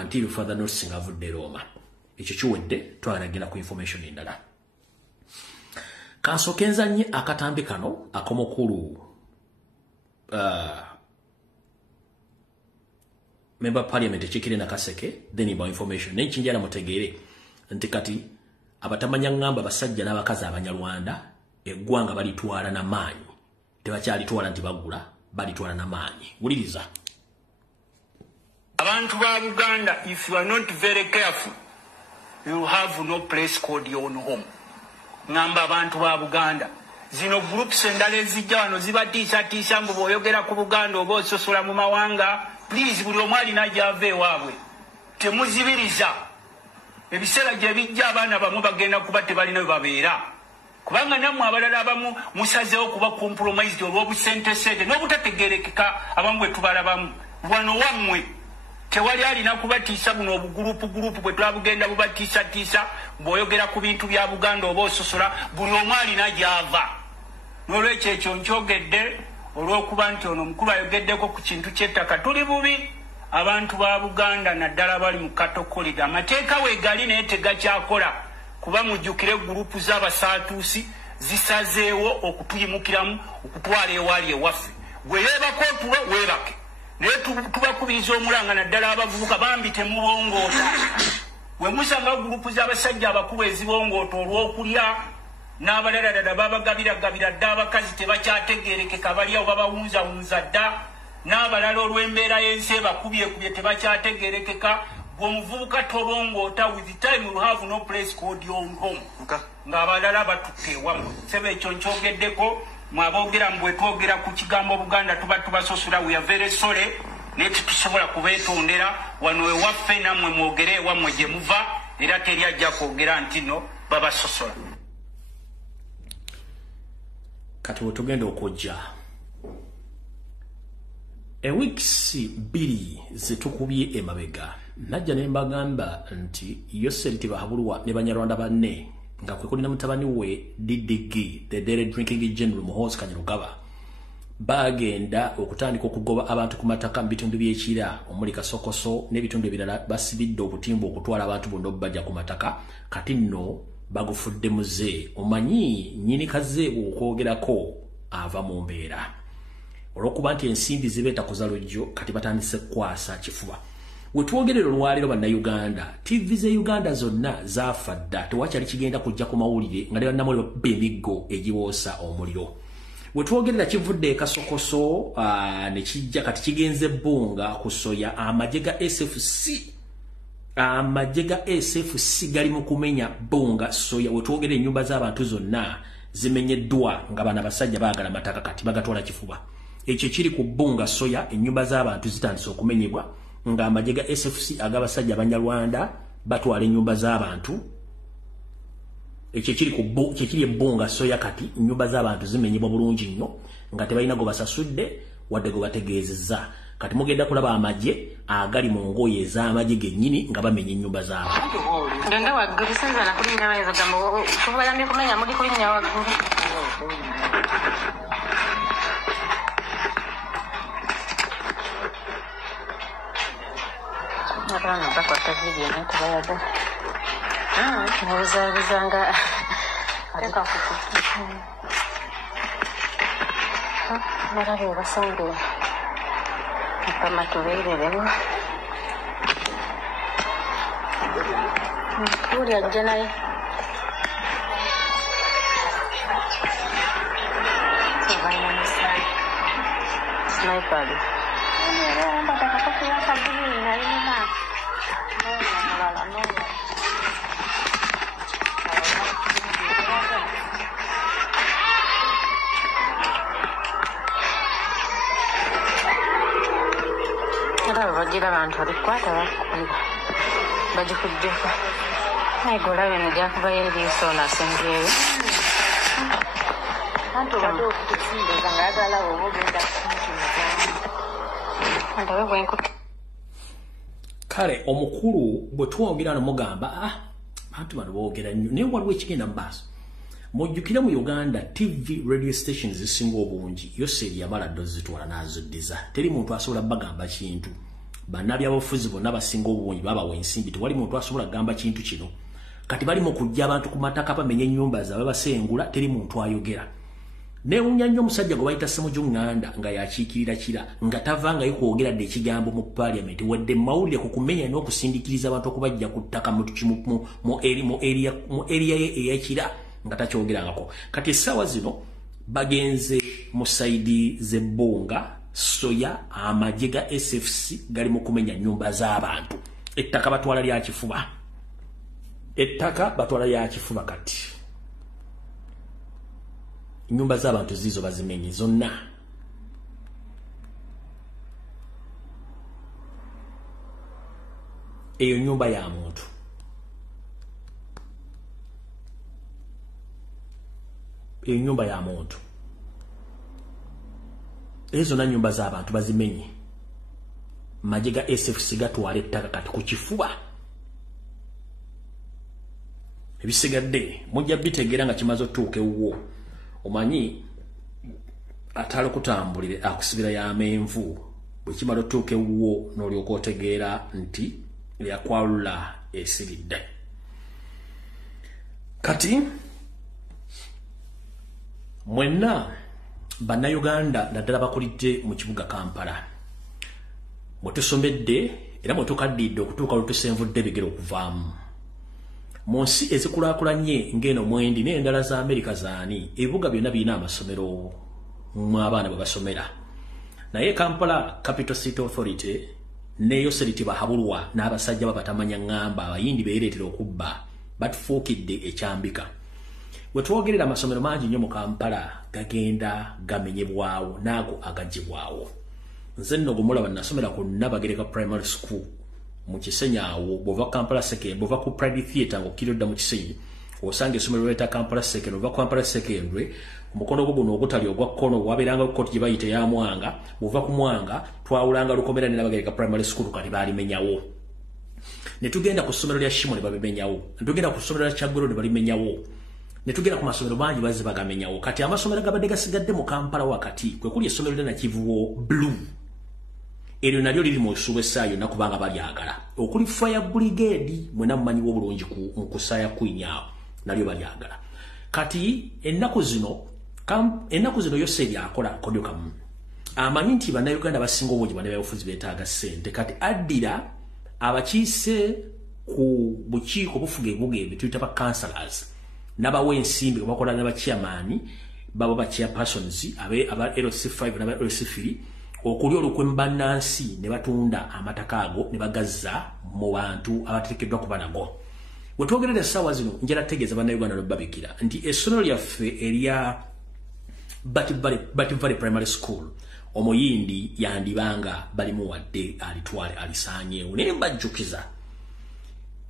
until further notice avudde Roma ekyo kiwedde twalagenda ku information endala kansookenza nnyo akatambi kano akomukulu member parliament ekikire Nakaseke then about information naye kinjala mutegeere nti kati abatamanya ngamba basajja n'abakazi abanyarwanda eggwanga balitwala na maanyi tebakyalitwala nti bagula balitwala na maanyi wuliriza abantu ba Buganda if you are not very careful you have no place called your own home ngamba abantu ba Buganda zino groups endala ezijja wano zibatiisa mbu bw'oyogera ku Buganda oba ososola mu mawanga please buli omu alina gy'ava ewaabwe temuzibiriza ebiseera gye bijja abaana bamu bagenda kuba tebalina we babeera kubanga nammwe abalala abamu musazeewo kuba compromised olw'obusentesente n'obutategerekeka abamu bwe tubalabamu wano wammwe tewali alina kubatiisa buno obugulupu bwe twabugenda bubatiisatiisa bw'oyogera ku bintu bya Buganda oba ososola buli omu alina gy'ava n'olwekyo ekyo nkyogedde olw'okuba nti ono omukulu ayogeddeko ku kintu ky'ettaka tuli bubi abantu ba Buganda naddala bali mu katokolida amateeka weegali naye tegakyakola kuba mujjukire gurupu z'abasaatuusi zisazeewo okutuyimukiramu okutwala ewaali ewaffe gwe yeebako otulo weebake naye tubakubiriza omulanga naddala abavubuka bambi temubongoota we musanga gurupu z'abasajja abakulu ezibongoota olw'okulya n'abalala ddala babagabiragabira dda abakazi tebakyategeerekeka balyawo babawunzawunza dda n'abalala olw'embeera y'ensi ebakubyekubye tebakyategeerekeka gwomuvubuka tobongoota with the time you have no place called your own home ng'abalala batutte ewammwe sebe ekyo nkyogeddeko mwaboogera mbwe twogera ku kigambo Buganda tuba tubasosula we are very sorry naye tetusobola kubeetondera wano ewaffe nammwe mwogere ewammwe gye muva era teri ajja kwogera nti no babasosola kati we tugenda okujja ewiikisi 2 zetukubye emabega najja ne mbagamba nti Yoseri Bahabulwa ne Banyarwanda banne nga kwe kuli na mutabani we Didigi the Daily Drinking General Muhoozi Kanyarugaba bagenda okutandika okugoba abantu ku mataka mu bitundu by'ekira omuli Kasokoso n'ebitundu ebirala basibidde obutimba okutwala abantu bonna obajja ku mataka kati nno bagufudde muze omanyi nnyini kazeebo okwogerako ava mu mbeera olw'okuba nti ensimbi zibeeta kuzalujjo kati batandise kwasa kifuba wetwogerero olwaliro bannayuganda TV ze Uganda zonna zaafa dda tewakyali kigenda kujja ku mawulire nga bannamawulire babba emiggo egiboosa omuliro wetwogerera kivudde Kasokoso ne kijja kati kigenze Bbunga ku soya amagye ga SFC gali mu kumenya Bbunga soya wetwogerera ennyumba z'abantu zonna zimenyeddwa nga bana basajja baagala mataka kati bagatwala kifuba ekyo kiri ku Bbunga soya ennyumba z'abantu zitandise okumenyebwa nga amagye ga SFC agabasajja Abanyarwanda batwala ennyumba z'abantu ekyo kiri Bbunga soya kati ennyumba z'abantu zimenyebwa bulungi nnyo nga tebalina go basasudde wadde go bategeezezza kati mugenda kulaba amagye agali mu ngoye ez'amagye gennyini nga bamenya ennyumba z'abantu Genda waggulu sinza nakulinnya bayizo gambo kubayambye kumenya muli kulinnya waggulu Abana bakwata video ne tubayaga. Bizanga ateka kukutu. Marabe basonge. Kama tubeerere. Uri ajanaye. Sniper. Bagira abantu alikwata bakuliba bajikujjuka naigolawe nejakuba yeriiso nasengeeyo antu bado okutusindiza ngayagala obugenda antawe bwenkuta kale omukulu bwe twogera nomugamba bantu bano boogera nnyo naye waliwo ekigenda mu maaso mujjukire mu Uganda TV radio stations zisinga obungi Yoseri yamala ddo zitwala n'aziddiza teri muntu asobola bagamba kintu bannabyabufuzi bonna basinga obungi babawa ensimbi tewali muntu asobola gamba kintu kino kati bali mu kujja abantu ku mataka bamenye ennyumba zaabwe basengula teri muntu ayogera newunya nnyo omusajja gwe bayita Ssemujjuŋŋanda nga yakiikirira kira nga tavangayo kwogera dde ekigambo mu parliament wadde mawulire ku kumenya n'okusindikiriza abantu okubajja ku ttaka mu area ye eyekira nga takyogerangako kati essaawa zino bagenze mu saidi z'Ebbunga soya amagye ga SFC gali mu kumenya nnyumba z'abantu ettaka batwala lya kifuba kati nyumba z'abantu zizo bazimenye zonna eyo nyumba ya muntu. Eyo nyumba ya muntu. Ezo na nyumba z'abantu bazimenye. Majiga SFC gatwala ettaka kati ku kifuba. Ebisigadde mujja bitegeera nga kimaze otuuka ewuwo. Omanyi atalo kutambulire akusibira ya menvu bwe kimalo otuuka ewuwo n'olyoka otegeera nti yakwalula esiridde. Kati mwenna bannayuganda naddala bakulidde mu kibuga Kampala. Mwetusomedde era mwetukaddiidde okutuuka lutusenvudde bigere okuvaamu. Mu nsi ezikulaakulanye ng'eno mwendi n'endala za Amerika zaani ebibuga byonna birina amasomero mu abaana bwe basomera. Naye Kampala Capital City Authority neyo seriti bahabulwa n'abasajja babatamanya ngamba abayindi beereetera okubba batufuukidde ekyambika. We twogerera amasomero mangi nnyo mu Kampala gagenda gamenyebwawo naago agaggyibwawo. Nze nno gumulaba nasomera ku Nabagereka Primary School mu Kisenyawo bw'ova Kampala Secondary bw'ova ku Pride Theatre ng'okkirira mu Kisenyi osanga essomero lyeta Kampala Secondary ova Kampala Secondary omukono gwo guno ogutali ogwa kkono wabeeranga kkooti gye bayita ya Mwanga bw'ova ku Mwanga twawulanga Lukomera ne Nabagereka Primary School kati baalimenyawo. Ne tugenda ku ssomero lya Shimo ne babimenyawo. Ne tugenda ku ssomero lya Kyaggulu ne balimenyawo. Ne tugenda ku masomero mangi bazze bagamenyawo. Kati amasomero gabadde gasigadde mu Kampala wakati kwe kuli essomero lya Nakivubo Blue. Eryo nalyo liri mu Lusuubo essaayo nakubanga balyagala. Okuli Fire Brigade mwena mumanyiwo bulungi ku nkusaya kwinyaawo nalyo balyagala. Kati ennaku zino yose ebyakola kodyo kamu. Amanyi nti bannayuganda basinga obungi bane byabufuzi beetaaga ssente. Kati addira abakiise ku bukiiko bufuga ebibuga ebyo tuyita ba councillors n'abawa ensimbi bakola n'abachairman baba ba chairpersons aba LC5 n'aba LC3 okuli olukwembannansi ne batunda amataka ago ne bagazza mu bantu abateekeddwa kuba nago. We twogerera essaawa zino njala tegeeza bannayuganda lwebabikira nti essomero lyaffe erya Bati Valley Primary School omuyindi yandibanga balimu wadde alitwale alisaanyeewo naye mbajjukiza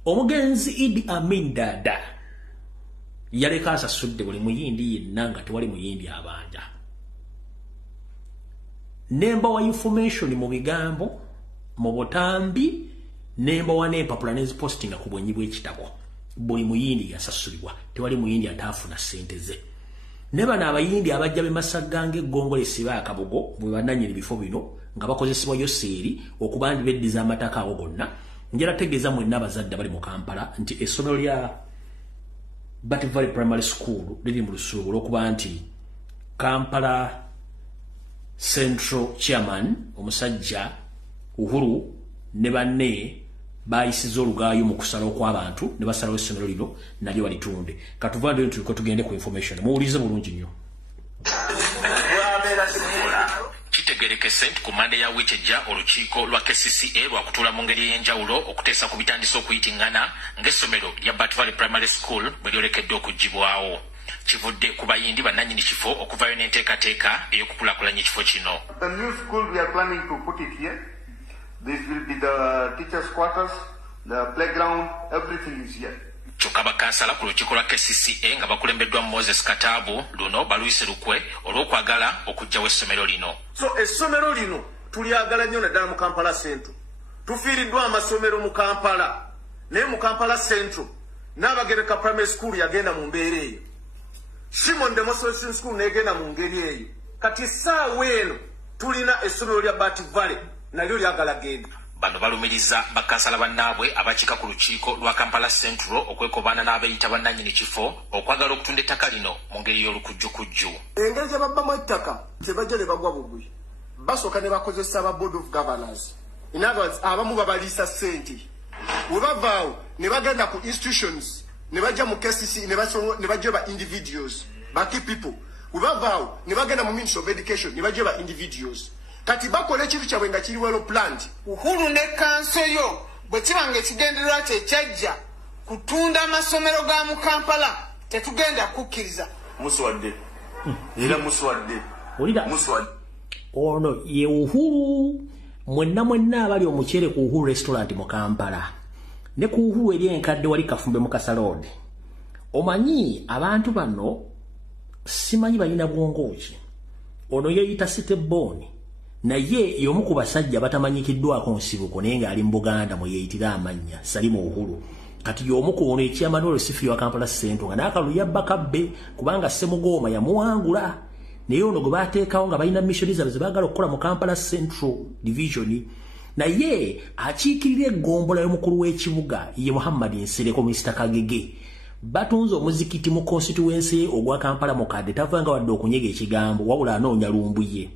omugenzi Idi Amin Dada yaleka asasudde buli muyindi yenna nga tewali muyindi abanja. Nemba wa information mu bigambo mu butambi nemba wa n'empapula n'ezipostinga ku bwenyi bw'ekitabo buli muyindi yasasulibwa tewali muyindi ataafuna ssente ze. Ne bano abayindi abajja b'emasaggange eggongole siba akabogo bwe bananyira ebifo bino nga bakozesebwa yoseeri okuba ndi beddiza amataka ago gonna. Njala tegeeza mwenna abazadde bali mu Kampala nti essomero lya Bati Valley Primary School liri mu lusuubo olw'okuba nti Kampala Central Chairman omusajja Uhuru ne banne bayisiza olugaayo mu kusala okw'abantu ne basalawo essomero lino nalyo balitunde. Katuvande tuliko tugende ku information muwulize bulungi nnyo. Kitegerekese nti ku Mande ya Wichejja olukiiko lwa KCCA lwakutula mu ngeri ey'enjawulo okuteesa ku bitandisa okuyitingana ng'essomero lya Bati Valley Primary School bwe lyolekedde okuggibwawo. Kivudde ku bayindi bannannyini kifo okuvayo n'enteekateeka ey'okukulaakulanya ekifo kino. The new school we are planning to put it here. This will be the teachers' quarters, the playground, everything is here. Kyokka bakansala ku lukiiko lwa KCCA nga bakulembeddwa Moses Kataabu luno baluyise lukwe olw'okwagala okuggyawo essomero lino. So essomero lino tulyagala nnyo naddala mu Kampala Central. Tufiiriddwa amasomero mu Kampala naye mu Kampala Central Nabagereka Primary School yagenda mu mbeera eyo. Shimon Demonstration School negenda mu ngeri eyo. Kati essaawa eno tulina essomero lya Bati Valley nalyo lyagala genda. Bano balumiriza bakansala bannaabwe abakika ku lukiiko lwa Kampala Central okwekobaana n'abeeyita bannannyini kifo okwagala okutunda ettaka lino mu ngeri y'olukujjukujju. Engeri gye babbamu ettaka tebajja ne bagwa bugwi. Basooka ne bakozesa aba Board of Governors. In other words, abamu babaliisa ssente. We bavaawo ne bagenda ku institutions ne bajja mu KCC ne bajja ba individuals ba key people. We bavaawo ne bagenda mu Ministry of Education ne bajja ba individuals. Kati bakola ekintu kyabwe nga kiri well planned. Uhuru ne kanso yo bwe kibange kigendererwa kye kyajja kutunda amasomero ga mu Kampala tetugenda kukkiriza. Muswadde. Era muswadde. Olida muswadde. Ono ye Uhuru mwenna abali omukyere ku Uhuru restaurant mu Kampala. ne ku Uhuru eri enkadde wali Kafumbe mu Kasalode. Omanyi abantu bano simanyi balina bwongo ki. Ono yeeyita Siteboni naye y'omu ku basajja batamanyikiddwako nsibuko naye ng'ali mu Buganda mwe yeeyitira amannya Salimu Uhuru. Kati y'omu ku ono ekyamanoolo sifi wa Kampala Centre nga n'akalulu yabbaka bbe kubanga Ssemugooma yamuwangula. Naye ono gwe baateekawo nga balina mission zaabwe ze baagala okukola mu Kampala Central Division. Naye akiikirira eggombola y'omukulu w'ekibuga ye Muhammad Nsereko Mr. Kagege. Batunze omuzikiti mu constituency ogwa Kampala mukadde tavanga wadde okunyega ekigambo wabula anoonya Lumbuye.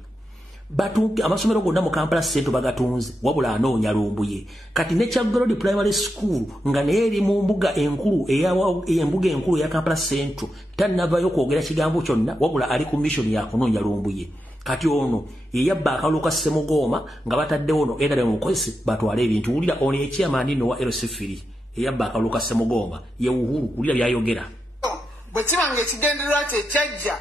Amasomero gonna mu Kampala Centre bagatunze wabula anoonya Lumbuye. Kati ne Kyagolodi Primary School nga naye eri mu mbuga enkulu embuga enkulu ya Kampala Centre tannavayo kwogera kigambo kyonna wabula ali ku mission ya kunoonya Lumbuye. Kati ono yeyabba akalulu ka Ssemugooma nga bataddewo ono era mukozese batwala ebintu. Wulira ono ekyamaani no wa LC3 yeyabba akalulu ka Ssemugooma ye Uhuru wulira byayogera. Bwe kiba ng'ekigendererwa kye kyajja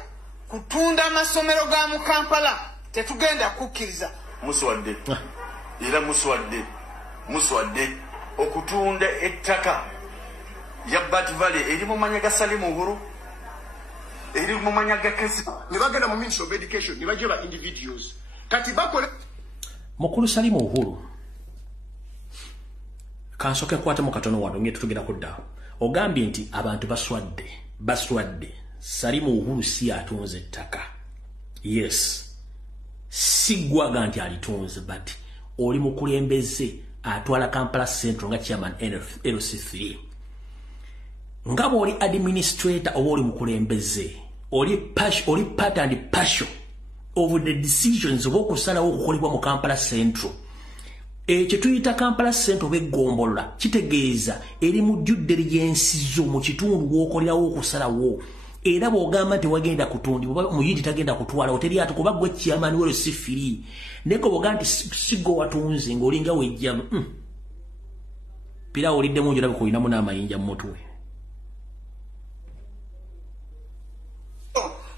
kutunda amasomero ga mu Kampala tetugenda kukkiriza. Muswadde era muswadde okutunda ettaka ya Bat Valley eri mu manya ga Salimu Uhuru eri mu manya ga Kesi ne bagenda mu Ministry of Education ne bajeba individuals kati bakole mukulu Salimu Uhuru kansoke kwata mu katono wano nge tutugenda kudda ogambye nti abantu baswadde Salimu Uhuru si atunze ettaka. Yes sigwaga nti alitunze but oli mukulembeze atwala Kampala Central nga chairman LC3 ngabo oli administrator oba oli mukulembeze oli part and partial of the decisions okusalawo okukolebwa mu Kampala Central. Ekyo tuyita Kampala Central beggombola kitegeeza eri mujjudde lyensizo mu kitundu w'okolerawo okusalawo. Era bw'ogamba nti wagenda kutundi muyindi tagenda kutwala oteri ati kuba gwe chairman wero sifiri neko bw'ogamba nti sigo watunze ng'olinga wejja pira oliddemu njo labe kulinamu n'amayinja mu mutwe.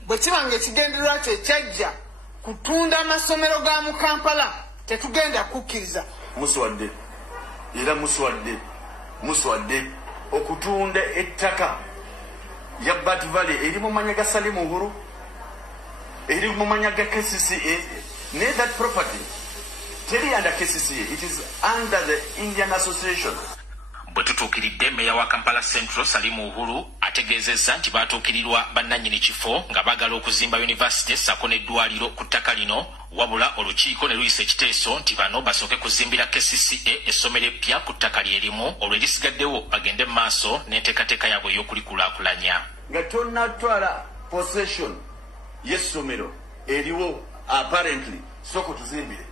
Bwe kiba ng'ekigendererwa kye kyajja kutunda amasomero ga mu Kampala tetugenda kukkiriza. Muswadde era muswadde okutunda ettaka ya Bat Valley eri mu manya ga Salimu Uhuru eri mu manya ga KCCA. That property teri under KCCA, it is under the Indian Association. Bwetutuukiridde meya wa Kampala Central Salimu Uhuru ategeezezza nti baatuukirirwa bannannyini kifo nga baagala okuzimba university sako n'eddwaliro ku ttaka lino wabula olukiiko ne luyisa ekiteeso nti bano basooke kuzimbira KCCA essomero eppya ku ttaka lyerimu olwo erisigaddewo bagende mu maaso n'enteekateeka yaabwe ey'okulikulaakulanya. Nga tonnatwala possession y'essomero eriwo apparently soko tuzimbire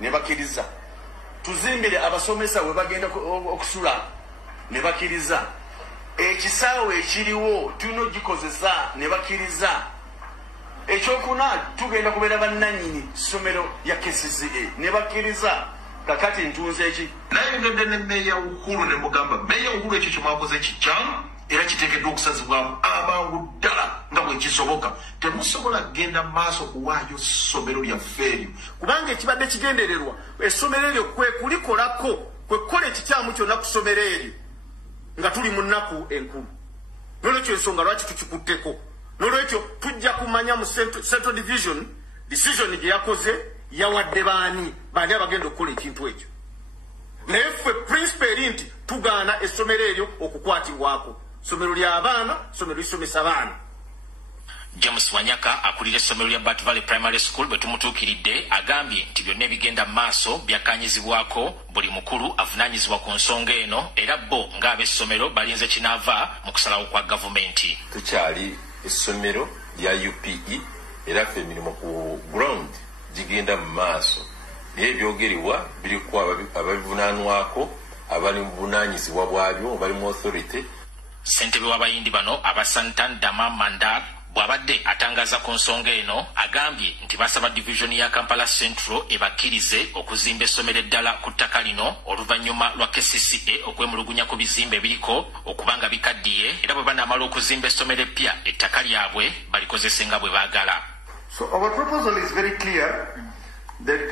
ne bakkiriza. Tuzimbire abasomesa we bagenda okusula ne bakkiriza. Ekisaawe ekiriwo tuno gikozesa ne bakkiriza. Ekyokuna tugenda kubeera bannannyini ssomero ya KCCA ne bakkiriza. Kakati ntunze eki nayogedde ne meya Uhuru ne mugamba meya Uhuru ekyo kyemwakoze kijjamu era kiteekeddwa okusazibwamu amangu ddala nga bwe kisoboka. Temusobola kugenda maaso kuwaayo ssomero lyaffe eryo kubanga ekibadde kigendererwa essomero eryo kwe kulikolako kwe kukola ekikyamu kyonna ku ssomero eryo nga tuli mu nnaku enkulu. N'olwekyo ensonga lwaki tukikutteko. N'olwekyo tujja kumanya mu Central Division decision gye yakoze yawadde baani abagenda okukola ekintu ekyo. Naye ffe principle eri nti tugaana essomero eryo okukwatibwako. Ssomero ly'abaana, ssomero lisomesa baana. James Wanyaka akulira essomero lya Bat Valley Primary School bwe tumutuukiridde agambye nti byonna ebigenda maaso byakkaanyizibwako buli mukulu avunaanyizibwa ku nsonga eno era bo ng'ab'essomero balinze kinaava mu kusalawo kwa gavumenti. Tukyali essomero lya UPE era ffe emirimu ku ground gigenda mu maaso naye ebyogerebwa biriko ababivunaanwako abali mu buvunaanyizibwa bwabyo bali mu authority. Ssentebe w'abayindi bano abasantan Dama Mandar bw'abadde atangaza ku nsonga eno agambye nti basaba division ya Kampala Central ebakkirize okuzimba essomero eddala ku ttaka lino oluvannyuma lwa KCCA okwemulugunya ku bizimbe ebiriko okubanga bikaddiye era bwe banaamala okuzimba essomero eppya ettaka lyabwe balikozese nga bwe baagala. So our proposal is very clear that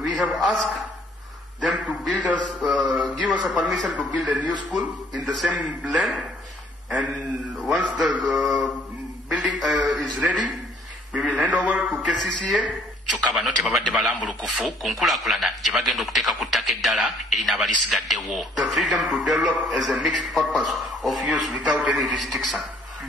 we have asked them to build us, give us a permission to build a new school in the same land. And once the building is ready, we will hand over to KCCA. Kyokka bano tebabadde balambulukufu ku nkulaakulana gye bagenda okuteeka ku ttaka eddala erina abalisigaddewo. The freedom to develop as a mixed purpose of use without any restriction.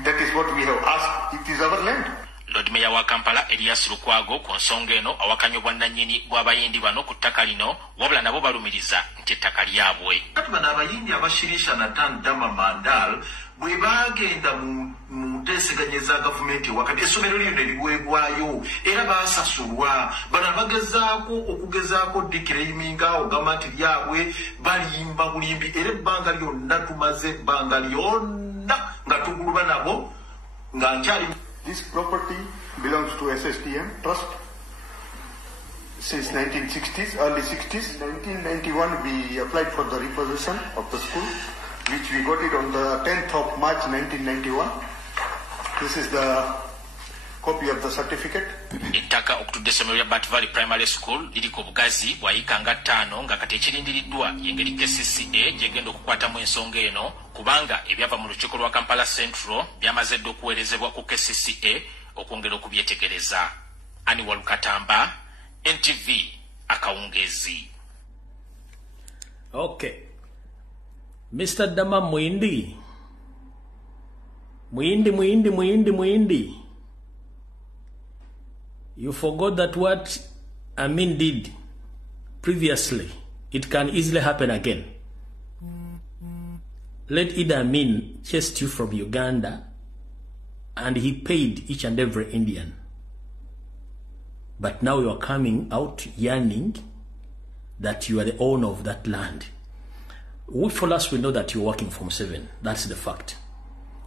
That is what we have asked. It is our land. Lord Mayor wa Kampala Elias Lukwago ku nsonga eno awakanya obwannannyini bw'abayindi bano ku ttaka lino wabula nabo balumiriza nti ettaka lyabwe. Kati bano abayindi abashirisha Nathan Dama Mandal bwe bagenda mu nteeseganya za gavumenti wakati essomero lino eriweebwayo era baasasulwa bano okugezaako dikirayiminga ogamba nti lyabwe balimba bulimbi era ebbanga lyonna tumaze ebbanga lyonna nga tuguluba nabo nga nkyali. This property belongs to SSTM Trust since 1960s, early 60s. 1991 we applied for the repossession of the school, which we got it on the 10th of March 1991. This is the copy of the certificate. Ettaka okutudde essomero lya Bat Valley Primary School liriko obugazi bwa yika nga 5 nga kati ekirindiriddwa y'engeri KCCA gyegenda okukwatamu ensonga eno kubanga ebyava mu lukiiko lwa Kampala Central byamaze dde okuweerezebwa ku KCCA okwongera okubyetegereza. Ani Walukatamba, NTV Akawungezi. Okay. Mr. Dama Mwindi. You forgot that what Amin did previously, it can easily happen again. Let Idi Amin chase you from Uganda, and he paid each and every Indian. But now you are coming out yearning that you are the owner of that land. For us, we know that you're working from 7. That's the fact.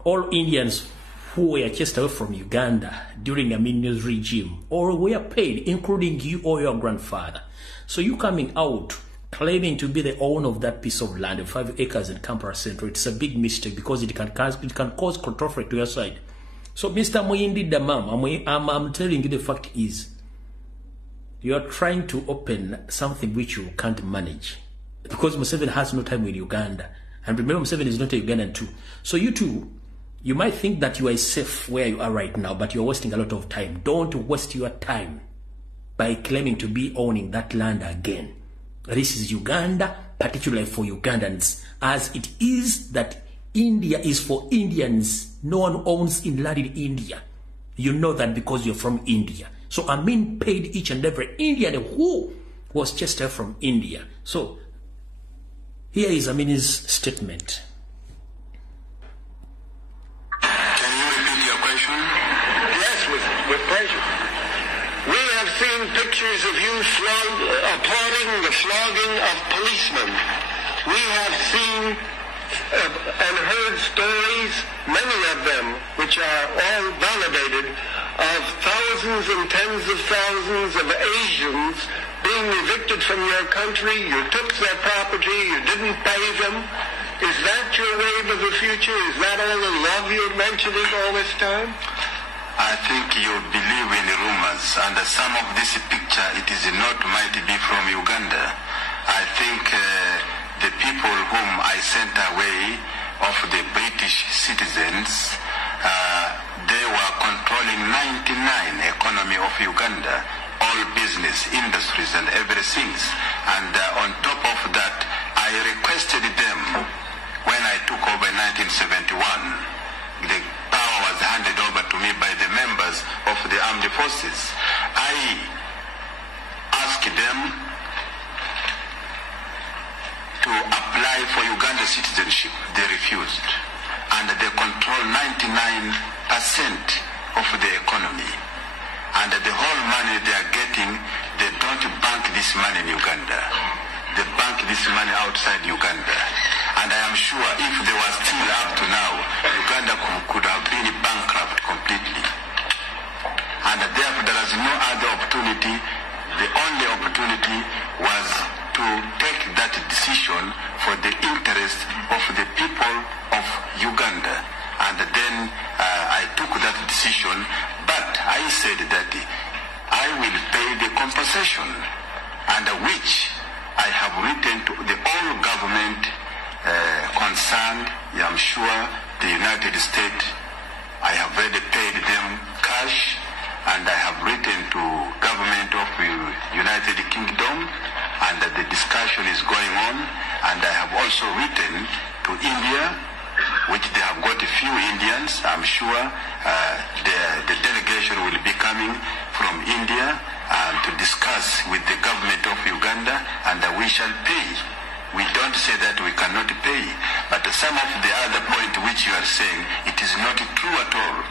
All Indians who were chased away from Uganda during Amin's regime, or were paid, including you or your grandfather. So you coming out claiming to be the owner of that piece of land, 5 acres in Kampala Central, it's a big mistake because it can cause controversy to your side. So Mr. Mwindi Damam, I'm telling you the fact is, you are trying to open something which you can't manage. Because Museveni has no time with Uganda. And remember, Museveni is not a Ugandan too. So you two, you might think that you are safe where you are right now, but you're wasting a lot of time. Don't waste your time by claiming to be owning that land again. This is Uganda, particularly for Ugandans, as it is that India is for Indians. No one owns in land in India. You know that because you're from India. So Amin paid each and every Indian who was chased out from India. So here is Amin's statement. Can you repeat your question? Yes, with pleasure. We have seen pictures of you applauding the flogging of policemen. We have seen and heard stories, many of them, which are all validated, of thousands and tens of thousands of Asians being evicted from your country. You took their property, you didn't pay them. Is that your wave of the future? Is that all the love you're mentioning all this time? I think you believe in rumors, and some of this picture, it is not might be from Uganda. I think the people whom I sent away of the British citizens, they were controlling 99% economy of Uganda, all business, industries and everything. And on top of that, I requested them when I took over in 1971, the power was handed over to me by the members of the armed forces. I asked them to apply for Uganda citizenship. They refused. And they control 99% of the economy. And the whole money they are getting, they don't bank this money in Uganda. They bank this money outside Uganda. And I am sure if they were still up to now, Uganda could have been bankrupt completely. And therefore there is no other opportunity. The only opportunity was to take that decision for the interest of the people of Uganda. And then I took that decision, but I said that I will pay the compensation, and which I I have written to the all government concerned. I'm sure the United States, I have already paid them cash, and I have written to government of United Kingdom, and the discussion is going on. And I have also written to India, which they have got a few Indians. I'm sure the delegation will be coming from India to discuss with the government of Uganda, and we shall pay. We don't say that we cannot pay, but some of the other point which you are saying, it is not true at all.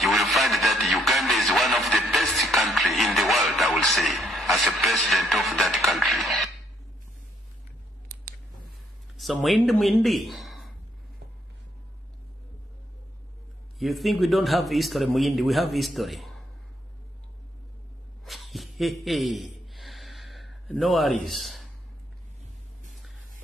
You will find that Uganda is one of the best country in the world, I will say, as a president of that country. So Mwindi. You think we don't have history, Mwindi? We have history. No worries.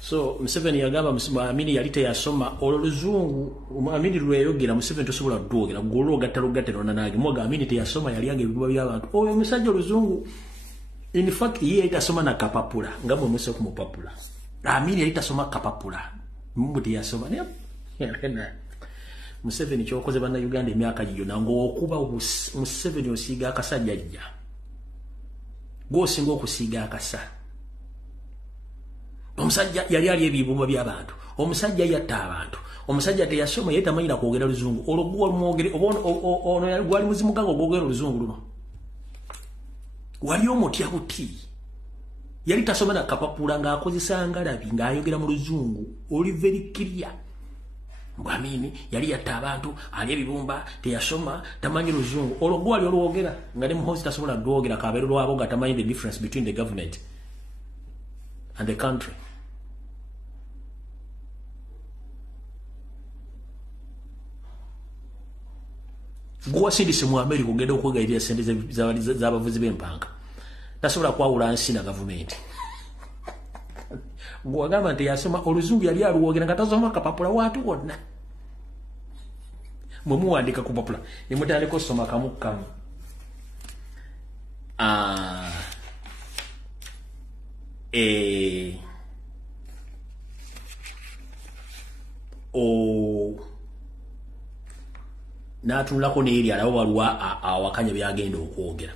So Museveni yagamba Amini yalite yasoma oluzungu Amini lweyogera Museveni tosobola dwogera golo gatalugate nage moga Amini te yasoma yali yange bibuba by'abantu oyo musajja oluzungu in fact ye itasoma na kapapula ngabo muso kumupapula Amini yali tasoma kapapula mbuti yasoma ne Museveni kyokoze bana Uganda emyaka giyo nango okuba Museveni osiga akasajja jja go singo okusiga akasa omusajja yali ali ebibumba by'abantu omusajja yatta abantu omusajja teyasoma yeta manyira kwogera luzungu olugwa mwogere ono gwali muzimugago gwogera luzungu luno wali omutya buti yali tasoma na kapapula nga akozesa ngalabi nga ayogera mu luzungu oli very clear Amini yali yatta abantu ali ebibumba teyasoma tamanyi luzungu olugwa ali olwogera nga ne muhozi tasobola dwogera kabero lwabo nga tamanyi the difference between the government and the country. Gwa sindise mu America ogenda okwegayirira sente z'abavuzi b'empanga tasobola kwawula nsi na government. Gwa gamba nti yasoma oluzungu yali aluwogera nga tasoma kapapula watu wonna mwe muwandika ku papula ne mutandika osoma kamukamu n'atunulako n'eri alaba waliwo awakanya byagenda okwogera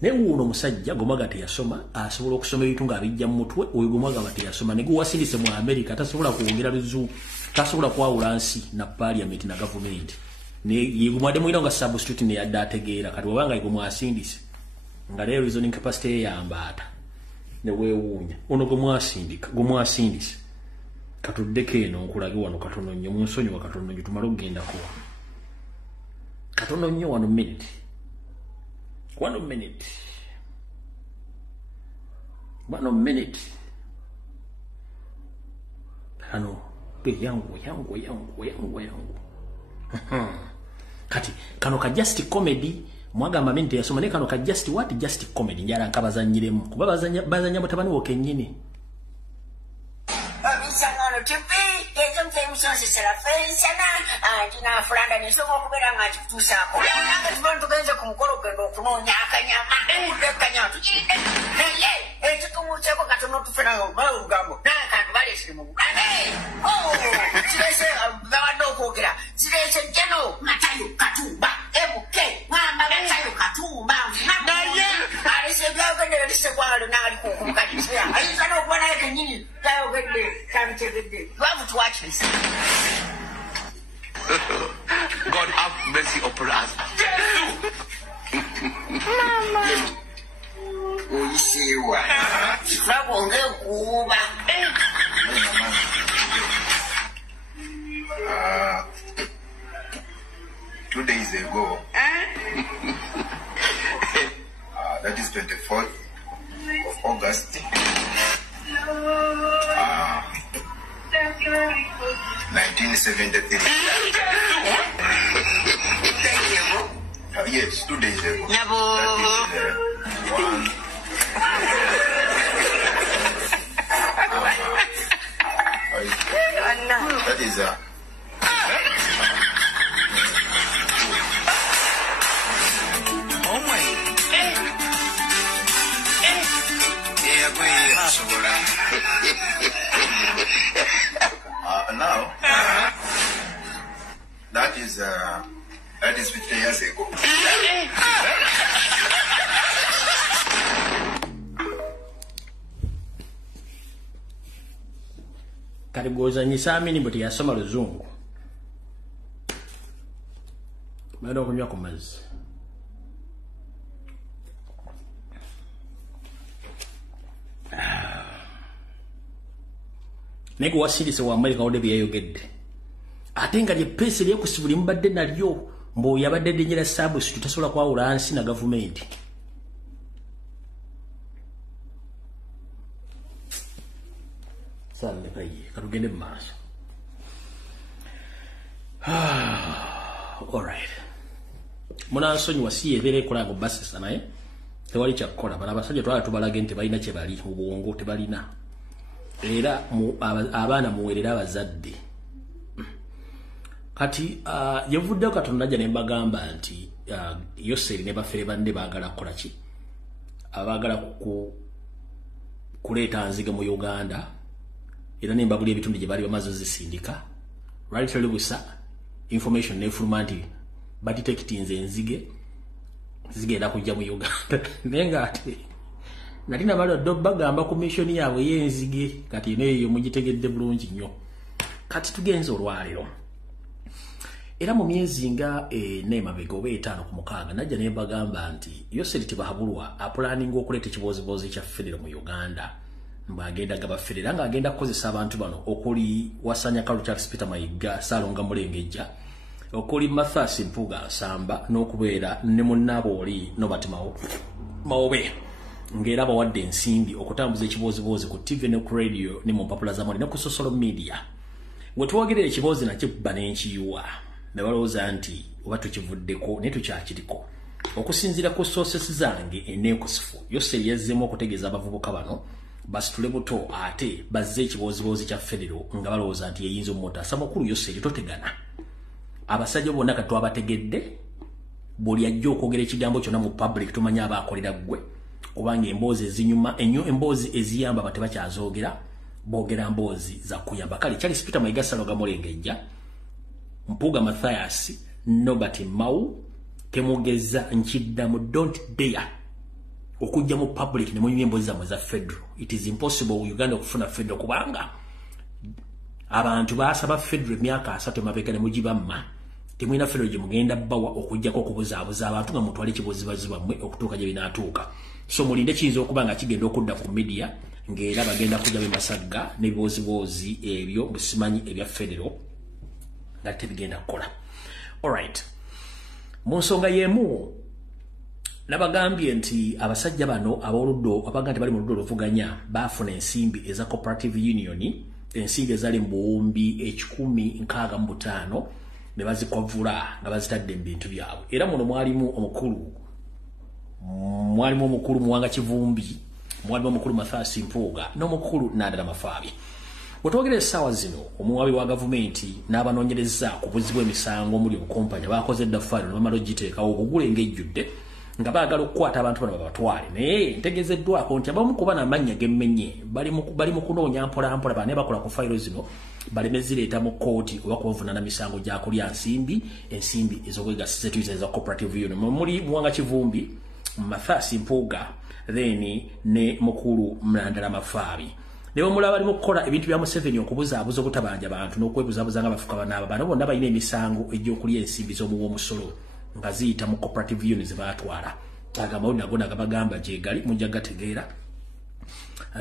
naye wuuno musajja gomaga teyasoma asobola okusoma ebitu ng'abijja mu mutwe oyo gomaga teyasoma ne gwe wasindise mu America tasobola kwogera luzungu tasobola kwawula nsi na parliament na government ne yegumwadde mwira nga substitute ne yadde ategeera kati wabanga yegwe mwasindise nga leero reasoning capacity eyambaata ne weewuunya ono gwe mwasindise katuddeko eno nkulage wano katono nnyo munsonyiwa katono nnyo tumale okugenda kuwa katono nnyo 1 minute 1 minute 1 minute hano yangu kati kano ka just comedy mwagamba mente yasoma ne kano ka just what just comedy njala nkabazanyiremu kuba bazanya mutabani wo kennyini God have mercy upon us. Mama. Uisiwa. Sabonge kuba. 2 days ago. That is 24th of August. 1973. Yes, 2 days ago. That is Now, that is 50 years ago. Karigoza nyisamini but yasoma luzungu. Baada kunywa ku mazi. Nego wasilise wa America odebi Ayogede. Atenga lye pesi lye kusibuli mbadde nalyo mbo yabadde denyera sabu tutasola kwa uransi na government. Sale kai katugende maaso. All right. Muna nsonyi wasiye bere kola go basi sana tewali kyakola bana basajja twala tubalaga nti balina kye bali obwongo tebalina. Era abaana muwerera abazadde kati yevudde Katonda ajja ne mbagamba nti Yoseri ne bafere bande baagala kukola ki abagala kuleeta nzige mu Uganda era ne mbabuli ebitundu gye bali bamaze zisindika right busa information ne fulmanti badetectinze enzige zigenda kujja mu Uganda nenga ate Natina balo dobba gamba commission yawe yenzige kati neyo mugitegedde bulungi nnyo kati tugenze olwaliro era mu myezi nga n'emabega oba 5 ku 6 najja ne bagamba nti Yoseri Tibahabulwa apulaninga okuleeta ekibozibozi kya federo mu Uganda mbagenda gaba federo nga agenda kukozesa abantu bano okuli Wasanya Kalucha Peter Mayiga Salonga Mulengejja okuli Mathas Mpuga Samba n'okubeera ne munnabo oli Nobati Mawobe ngera bawadde ensimbi okutambuza ekibozibozi ku TV ne ku radio ne mu mpapula z'amawulire ne ku social media wetwogerera ekibozi nakyo banenkiyiwa ne balowooza nti oba tukivuddeko ne tukyakiriko okusinziira ku sources zange enekusifu Yoseri yazzeemu okutegeeza abavubuka bano basitule buto ate bazze ekibozibozi kya federo nga balowooza nti yeyinza omutaasa mukulu Yoseri totegana abasajja bonna kati twabategedde buli ajja okwogera ekigambo kyonna mu public tumanya abaakolera ggwe kubanga emboozi ezinyuma ennyo emboozi eziyamba batebakyazoogera boogera mboozi za kuyamba kale Charles Peter Mayiga Salonga Mulengejja Mpuga Matthias Nobati Mau temugeza nkiddamu don't dare okujja mu public ne munywa emboozi zamwe za federal. It is impossible Uganda okufuna federal kubanga abantu baasaba federal emyaka 3 mabega ne mugibamma temwina federal gye mugenda bawa okujjako okubuzaabuza abantu nga mutwale ekibozibozi bammwe okutuuka gye binaatuuka. So mulinde kiyinza okuba nga kigenda okudda ku media ng'era bagenda kujja bemasagga n'ebibozibozi ebyo busimanyi ebya federal nga tebigenda kukola. Alright. Mu nsonga y'emu nabagambye nti abasajja bano ab'oluddo abaga nti bali mu luddo oluvuganya baafuna ensimbi eza cooperative union ensimbi ezali mu buwumbi 165 ne bazikwavula nga bazitadde mu bintu byabwe. Era muno mwalimu omukulu Muwanga Kivumbi, mwalimu omukulu Mathas Mpuga n'omukulu Nandala Mafaabi. Wetwogera essaawa zino omuwabi wa gavumenti n'abanoonyereza ku buzzi bw'emisango omuli obukompanya baakoze eddafaali ne bamala ogiteekawo okugula eng'ejjudde nga baagala okukwata abantu bano babatwale naye ntegezeddwako nti abamu kuba n'amannya gemmenye bali mu kunoonya mpolampola bane bakola ku fayiro zino baleme zireeta mu kooti oba kubavunaana misango gya kulya ensimbi ez'obwegasiza tuyita eza cooperative union muli Muwanga Kivumbi Mathas Mpuga then ne mukulu Nandala Mafaabi. Newe mulaba bali mu kukola ebintu bya Museveni okubuzaabuza obutabanja abantu n'okwebuzaabuza nga bafuka banaaba bano bonna balina emisango egy'okulya ensimbi z'omuwa omusolo nga ziyita mu cooperative union ze baatwala. Agamawulire nago nagabagamba gye gali mujja gategeera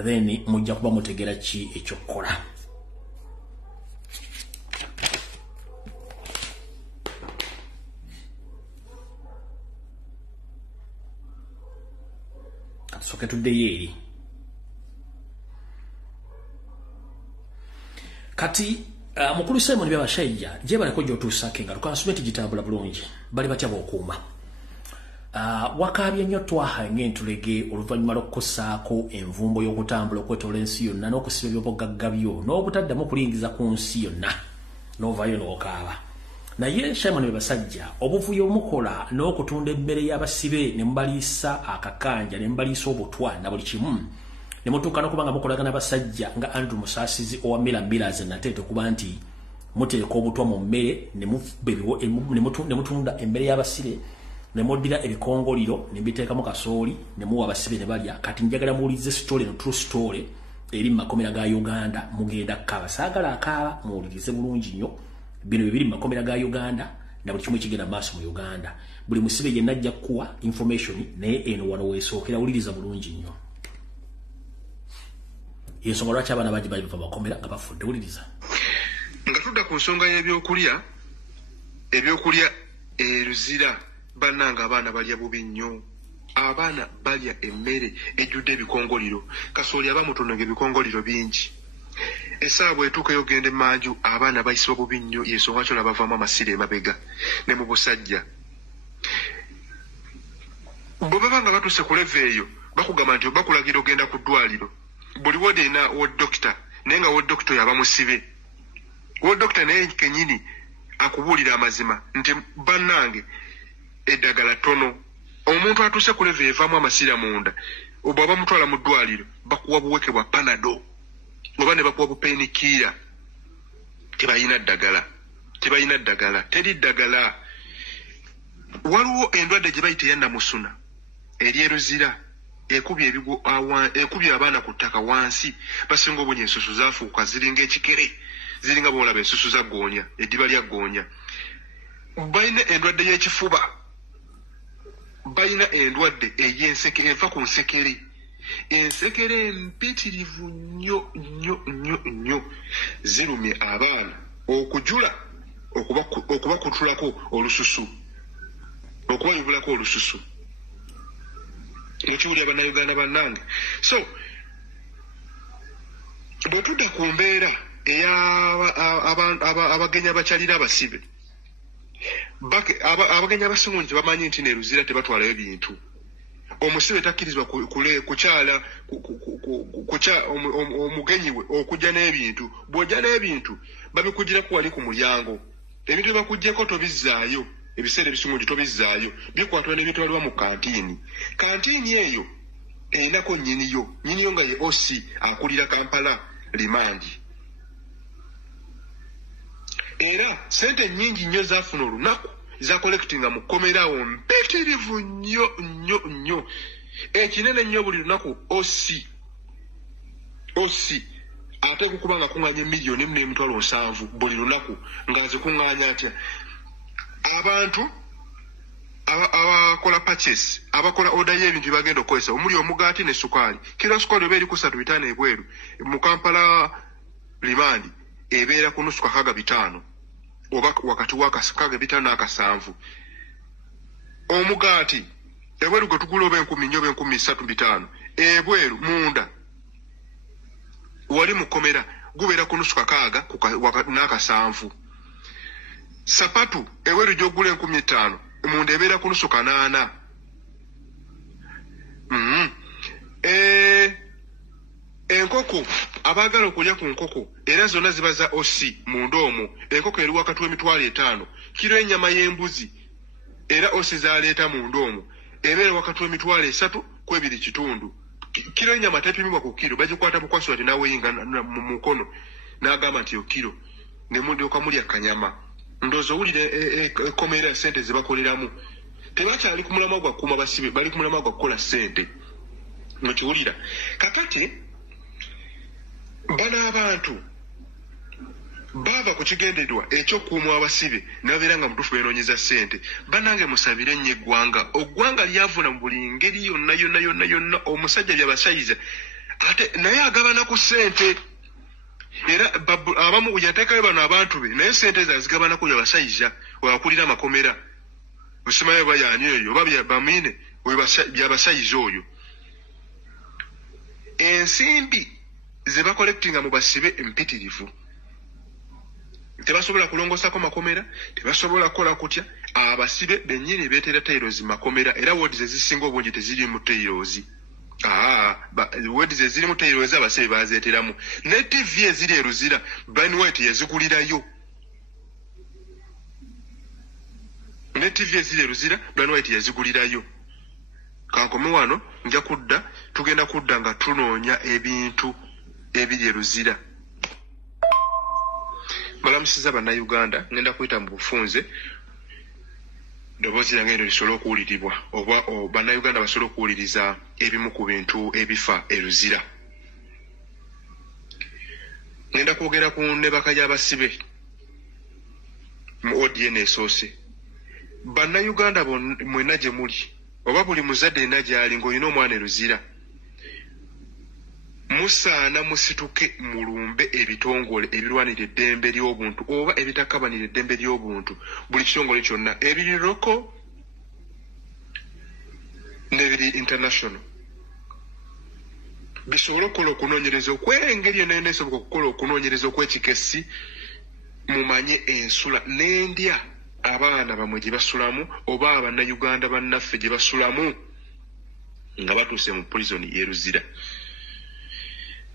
then mujja kuba mutegeera ki ekyokukola. Katusoke tuddeyo eri. Kati mukulu Simon byabashajja je baleko gyotuusake nga tukasubeti gitambula bulungi bali batya b'okuuma. Wakaabye nnyo twaha ng'entulege oluvannyuma lw'okukosaako envumbo y'okutambula okwetola ensi yonna n'okusiba ebyobugagga byo n'obutaddamu okulingiza ku nsi yonna n'ovaayo n'okaaba. Naye Simon byabasajja obuvuyo mukola n'okutunda emmere y'abasibe ne mubaliisa akakanja ne mubaliisa obutwa na buli kimu ne mutukana kubanga mukolagana basajja nga Andrew Musasizi owa Millers Natete kuba nti muteeka obutwa mu mmere ne mutunda emmere y'abasibe ne muddira ebikongoliro ne mbiteeka mu kasooli ne muwa abasibe ne balya. Kati njagala muwulirize story no true story eri mu makomera ga Uganda mugenda kaba saagala akaaba muwulirize bulungi nnyo bino bibiri mu makomera ga Uganda na buli kimu ekigenda maaso mu Uganda. Buli musibe yenna ajja kuwa information naye eno wano weesookera wuliriza bulungi nnyo. Yensonga lwaki abaana bangi bali bava bakomera nga bafudde wuliriza. Nga tudda ku nsonga y'ebyokulya eruzira bannanga abaana balya bubi nnyo. Abaana balya emmere ejjudde ebikongoliro. Kasooli aba mutono ng'ebikongoliro bingi. Essaawa bw'etuuka yogenda emmanju abaana bayisibwa bubi nnyo y'ensonga kyona bavaamu amasiro emabega ne mu busajja. Bwe baba nga batuuse ku leve eyo bakugamba nti bakulagira ogenda ku ddwaliro. Buli wodi erina woddokita naye nga woddokita oyo aba musibe. Woddokita naye kennyini akubuulira amazima nti bannange eddagala ttono. Omuntu atuuse ku leve evaamu amasira munda bw'aba mutwala mu ddwaliro bakuwa buweke bwa panado oba ne bakuwa bupenikiira. Tebalina ddagala teri ddagala. Waliwo endwadde gye bayita eya namusuna eri eruzira ekubye abaana ku ttaka wansi basinga obunye ensusu zaafuuka ziringa ekikere ziringa bwolaba ensusu za ggoonya eddiba lya ggoonya. Balina endwadde y'ekifuba, balina endwadde ey'ensekere eva ku nsekere. Ensekere empitirivu nnyo zirumye abaana okujula okubakutulako olususu okubayubulako olususu. Mukiwulira bannayuganda bannange. So bwe tudda ku mbeera ey'abagenyi abakyalira abasibe, abagenyi abasinga nti bamanyi nti neruzira tebatwalayo bintu. Omusibe takkirizibwa kukyala omugenyi we okujja n'ebintu. Bw'ojja n'ebintu babikugirako wali ku mulyango. Ebintu bye bakugyeko tobizzaayo. Ebiseera ebisinga tobizzaayo bikwatwa n'ebitwalibwa mu kantiini. Kantiini eyo erinako nnyiniyo nga ye OC akulira Kampala limandi. Era sente nnyingi nnyo zaafuna olunaku za collectinga mu kkomerawo mpitirivu nnyo. Ekinene nnyo buli lunaku OC ate kuba nga kuŋŋaanya miliyoni n'emitwalo 7 buli lunaku ng'azikuŋŋaanya atya. Abantu abakola purchase abakola order y'ebintu bagenda okukozesa omuli omugaati ne sukaali. Kilo sukaali oba eri ku 3.5 ebweru mu Kampala limandi ebeera ku nusu kakaga 5 oba wakati wa kakaga 5 n'akasanvu. Omugaati ebweru gwe tugula oba 10 oba 13.5 ebweru munda wali mu kkomera gubeera ku nusu kakaga n'akasanvu. Sapatu ebweru gy'ogula 15 munda ebeera ku nusu 8. Enkoko abaagala okulya ku nkoko era zonna ziba za OC munda omwo. Enkoko eri wakati w'emitwalo 5. Kiro ennyama y'embuzi era OC zaleeta munda omwo ebeera wakati w'emitwalo 3 ku 2.5. Kiro ennyama tepimibwa ku kiro bagikwata bukwasi wati n'aweyinga mu mukono n'agamba nti yo kiro ne mulyoka mulya kanyama. Ndozo wulire ekkomera sente ze bakoleramu. Tebakyali ku mulamwa gwa kuuma basibe bali ku mulamwa gwa kukola sente. Mukiwulira kakati bano abantu bava ku kigendererwa ekyokuuma abasibe nabeera nga mutuufu beenoonyeza sente. Bannange musabire nnyo eggwanga. Oggwanga lyavuna mu buli ngeri yonna. Omusajja byabasayiza ate naye agabana ku sente. Era abamu yateekayo bano abantu be naye sente zazigabana ku byabasayiza wakulira amakomera. Busimayo bayani eyo oba bamine byabasayiza oyo. Ensimbi ze bakolektinga mu basibe empitirivu. Tebasobola kulongosako makomera, tebasobola kukola kutya. Abasibe bennyini beetera tayiroozi makomera era wodi ze zisinga obungi teziri mu tayiroozi. Wodi ze ziri mu tayiroozi abasibe bazeeteramu. Ne TV eziri eruzira Brian White yazigulirayo. Ne TV eziri eruzira Brian White yazigulirayo. Kankome wano nja kudda tugenda kudda nga tunoonya ebintu ebiri eruzira. Balamusiza bannayuganda, ngenda kuyita mu bufunze ddoboozi lyange eno lisobole okuwulirirwa oba bannayuganda basobole okuwuliriza ebimu ku bintu ebifa eruzira. Ngenda kwogera ku nebaka y'abasibe mu ODN esoose. Bannayuganda mwenna gye muli oba buli muzadde yenna gy'ali ng'olina omwana eruzira, musaana musituke mulumbe ebitongole ebirwanira eddembe ly'obuntu oba ebitakabanira eddembe ly'obuntu, buli kitongole kyonna ebiri loko n'ebiri international, bisobole okukola okunoonyereza okw'engeri yonna yonna esoboka okukola okunoonyereza okw'ekikesi, mumanye ensula n'endya abaana bamwe gye basulamu oba abannayuganda bannaffe gye basulamu nga batuuse mu prison y'eruzira.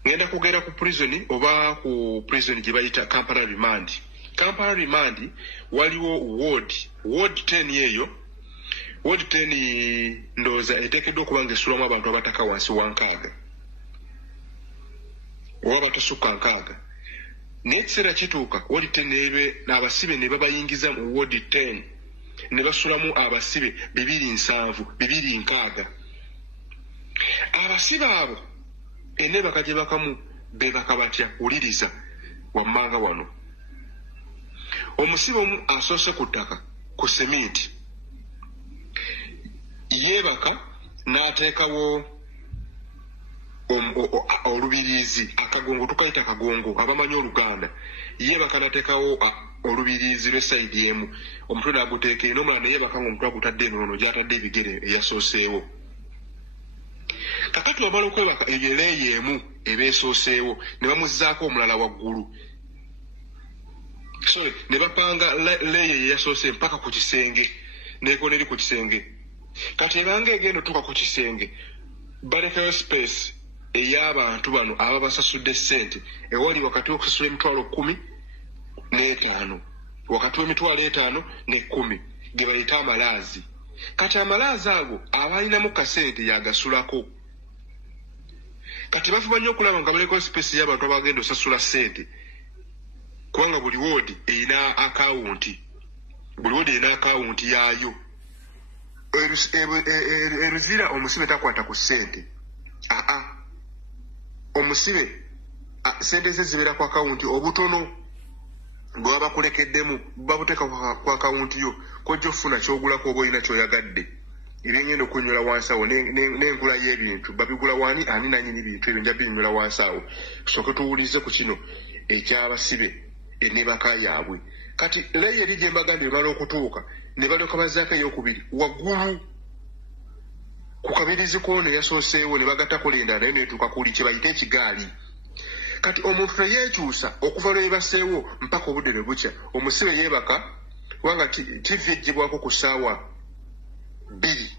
Ngenda kugera ku prison oba ku prison gye bayita Kampala remand. Kampala remand waliwo ward 10 yeyo. Ward 10 ndowooza eteekeddwa okuba ng'esulamu abantu abataka wansi wa 6 oba batasukka 6. Naye ekiseera kituuka ward 10 ebe n'abasibe ne babayingiza mu ward 10 ne basulamu abasibe 270 260. Abasibe abo enebaka gye bakamu bebaka batya wuliriza wammanga wano. Omusibe omu asoose ku ttaka ku seminti yeebaka n'ateekawo olubiriizi akagongo, tukayita akagongo abamanyi Oluganda. Yeebaka n'ateekawo olubiriizi lw'esayidi emu, omutwe n'aguteeka eno, omulala ne yeebaka ng'omutwe agutadde enono gy'atadde ebigere eyasooseewo. Kakati wabala okwebaka eyo leeyi emu ebeesooseewo ne bamuzzaako omulala waggulu. Sorry, ne bapanga leeyi eyasoose mpaka ku kisenge n'ekoona eri ku kisenge. Kati ebanga egenda otuuka ku kisenge balekayo space ey'abantu bano aba basasudde ssente ewali wakati w'okusasula emitwalo 15, wakati w'emitwalo 5 ne 10 ge bayita amalaazi. Kati amalaazi ago abalinamu kasente yagasulako. Kati bafuba nnyo okulaba nga balekayo space y'abantu abagenda osasula ssente, kubanga buli woodi erina akawunti, buli woodi erina akawunti yaayo. Eruzira omusibe takwata ku ssente. Omusibe ssente ze zibeera ku akawunti, obutono bwe baba bakulekeddemu babuteeka ku akawunti yo, kojja ofuna ky'ogulako oba olina ky'oyagadde. Ebyengenda okunyula wansi awo n'enkula y'ebintu babigula wani ani nannyini bintu ebyo nja binyula wansi awo. Tusooke tuwulize ku kino eky'abasibe enebaka yaabwe. Kati leeyi eri gye mbagambye ebala okutuuka ne balyoka bazzaako ey'okubiri waggulu ku kabirizi k'ono eyasooseewo ne bagattako lenda naye neetuuka kuli kye bayita ekigaali. Kati omuntu yeekyusa okuva lwe yebaseewo mpaka obudde ne bukya. Omusibe yeebaka kubanga TV eggyibwako ku ssaawa 2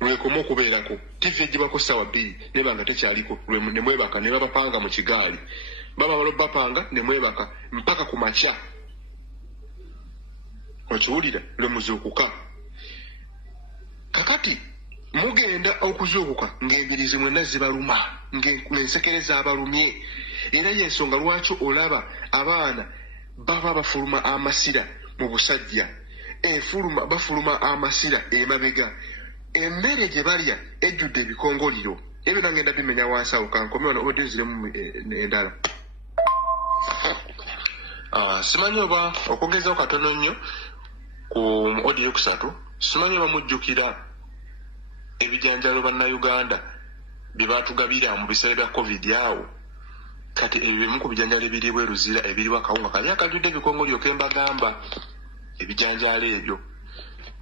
lwekoma okubeerako. TV eggyibwako ssaawa 2 neba nga tekyaliko, ne mwebaka ne babapanga mu kigaali. Baba balobapanga ne mwebaka mpaka ku makya. Okiwulira lwe muzuukuka. Kakati mugenda okuzuukuka ng'embirizi mwenna zibaluma, ng'ensekereza abalumye. Era y'ensonga lwaki olaba abaana baba bafuluma amasira mu busajja, bafuluma amasira emabega. Emmere gye balya ejjudde ebikongoliro. Ebyo nangenda bimenya wansi awo, kankome wano obadde nziremu endala. Simanyi oba okwongezaho katono nnyo ku odi yokusatu, simanyi oba mujjukira ebijanjalo bannayuganda bye baatugabira mu biseera bya COVID awo. Kati ebyo bimu ku bijanjalo ebiri bweruzira ebiriwo akawunga kali akajjudde ebikongoliro ke mbagamba. Ebijanjalo ebyo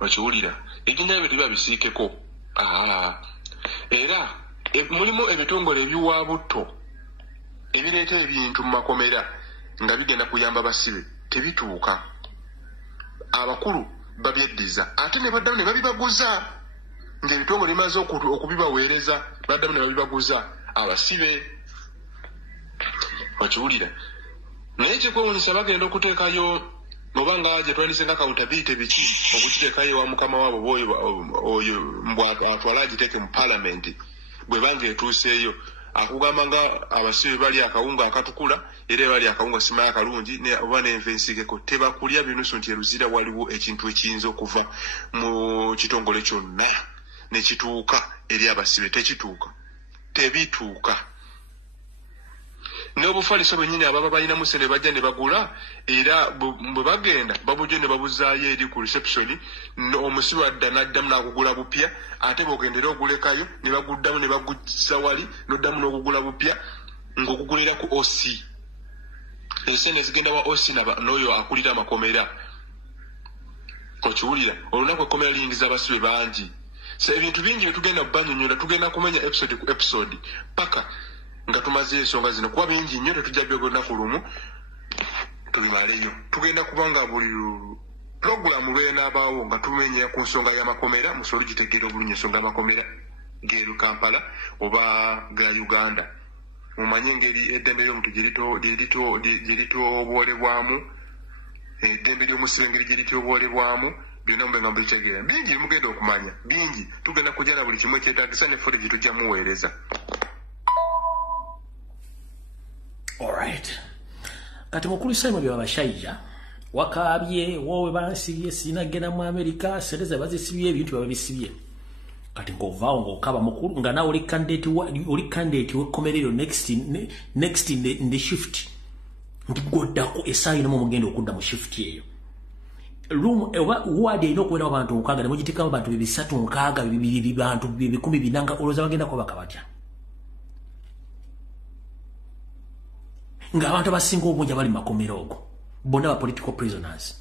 okiwulira ebijanjalo bye biba bisiikeko. Era mulimu ebitongole ebiwaabutto ebireeta ebintu mu makomera nga bigenda kuyamba basibe, tebituuka. Abakulu babyeddiza ate ne baddamu ne babibaguza, ng'ebitongole bimaze okubibaweereza baddamu ne babibaguza abasibe. Okiwulira naye kyekwewuunyisa bagenda okuteekayo bobanga waje twandisenga accountability biki obukitekayo wa mukama wabo oyo mbwa atwalaji teke mu parliament bwe bange etuseeyo akugamba nga abasibe bali akawunga akatukula era bali akawunga sima akalungi ne oba n'envensike ko teba kulya binusu nti eruzira waliwo ekintu ekiyinza okuva mu kitongole kyonna ne kituuka eri abasibe tekituuka tebituuka n'obufaliso bennyini ababa balina musene bajja ne bagula era bwe bagenda babujje ne babuzaayo eri ku reception omusibe adda n'addamu n'akugula bupya ate bw'ogendera ogulekayo ne baguddamu ne baguzza wali n'oddamu n'okugula bupya ng'okugulira ku OC esene zigenda wa OC n'oyo akulira amakomera okiwulira olunaku ekkomera liyingiza abasibe bangi so ebintu bingi bye tugenda banyonyola tugenda kumenya episode ku episode paka nga tumaze ensonga zino kuba bingi nnyo tetujja byogenda lumu tubimaleyo tugenda kubanga buli programu lw'enaabaawo nga tumenya ku nsonga y'amakomera musolo gitegeera obulungi ensonga y'amakomera geeru Kampala oba ga Uganda mumanye engeri eddembe ly'omuntu gye litooboolebwamu eddembe ly'omusibe engeri gye litooboolebwamu byonna mubenga mubitegeera bingi bimugenda okumanya bingi tugenda kujja na buli kimu ekyetaagisa ne footage tujja muweereza. Alright. Kati mukulu Simon bya bashaija wakabye wowe bansibye sinagenda mu America sereza bazisibye ebintu babisibye. Kati ngovao ngokaba mukulu nga nawe oli candidate wekomerero next in the shift. Ndigodda ko esayi no mugenda okudda mu shift eyo. Room wade ino kwera abantu nkaga nemugitika abantu 3 nkaga bibiri bantu 10 binanga oloza bagenda ko bakabatya. Nga abantu abasinga obungi bali makomera ogo bonna ba political prisoners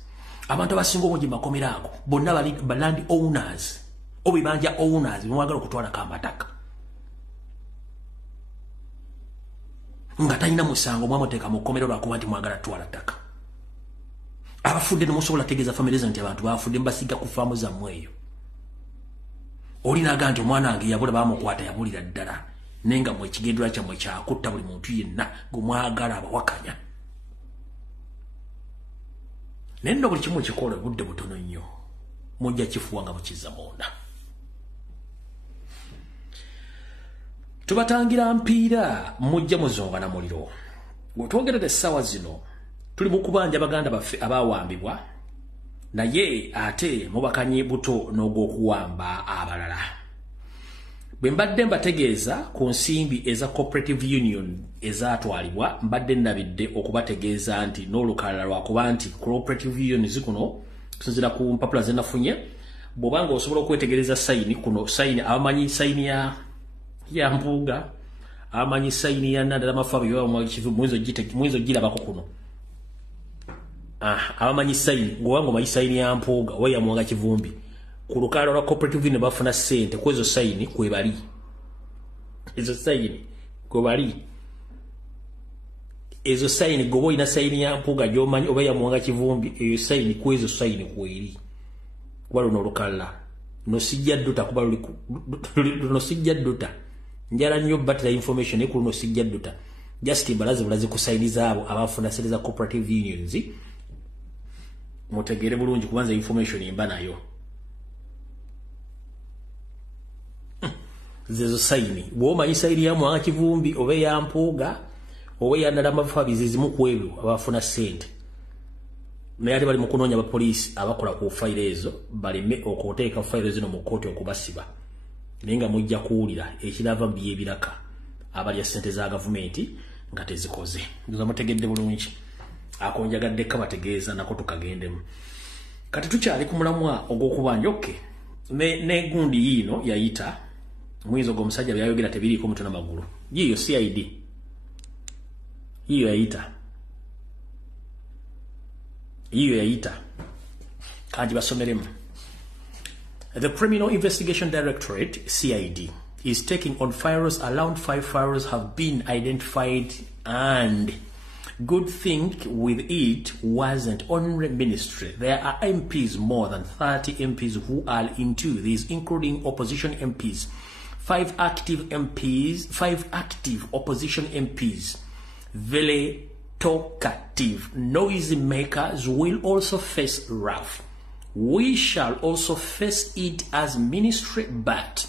abantu abasinga obungi makomera ago bonna bali land owners obibanja owners mwagala okutwala kamataka nga talina musango mwamuteeka mu kkomero lwakuba nti mwagala twala ttaka abafudde nemusobola tegeeza families nti abantu bafudde mbasiga ku faamu zammwe eyo olinaga nti omwana wange yabula bamukwata yabulira ddala nenga mwe kigendera kya mwe kyakutta buli muntu yenna gumwagala abawakanya nendo buli kimu kikola budde butono nnyo mujja kifuwa nga mukiza munda tubatangira mpiira mujja muzonga na muliro gwetwogerera essaawa zino tuli mu kubanja baganda baffe abawambibwa naye ate mubakanye buto n'ogw'okuwamba abalala bwe mbadde mbategeeza ku nsimbi eza cooperative union ezatwalibwa mbadde nabidde okubategeeza nti n'olukalala lwakuba nti cooperative union zikuno kusinzira ku mpapula ze nafunye bw'obanga osobola okwetegereza sayini kuno sayini abamanyi sayini ya Mpuga abamanyi sayini ya Nadala Mafabi y'omwakivu mwezo girabako kuno abamanyi sayini ng'obanga omanyi sayini ya Mpuga oba ya Mwanga Kivumbi ku lukalala lwa cooperative union bafuna sente kwezo sayini kwebali ezo sayini kwebali ezo sayini gobo ina sayini ya Mpuga gyomanyi oba ya Mwanga Kivumbi eyo sayini kwezo sayini kweri walo no lukalala no sijja duta kuba no sijja duta njala nnyo battery information ekulu no sijja duta just balaze bulaze ku sayini zaabo abafuna sente za cooperative unions mutegere bulungi kubanza information imba nayo zezo sayini bwomanyi sayini ya Mwanga Kivumbi oba ya Mpuga oba ya Nadala Mafabi zizimu kwebyo abafuna sente naye ate bali mu kunoonya abapoliisi abakola ku fayiro ezo baleme okuteeka fayiro zino mu kkooti okubasiba naye nga mujja kuwulira ekirava mu by'ebiraka abalya sente za gavumenti nga tezikoze ndoza mutegedde bulungi akonjagadde kabategeeza nako tukagendemu kati tukyali ku mulamwa ogw'okubanja oke ne gundi yiino yayita mwizo g'omusajja byayogera tebiriiko mutwe n'amagulu yiyo CID yiyo yayita kanji basomeremu. The Criminal Investigation Directorate CID is taking on firearms. Around 5 firearms have been identified, and good thing with it wasn't only ministry. There are MPs, more than 30 MPs who are into this, including opposition MPs. 5 active opposition MPs. Vele talkative noise makers will also face wrath. We shall also face it as ministry, but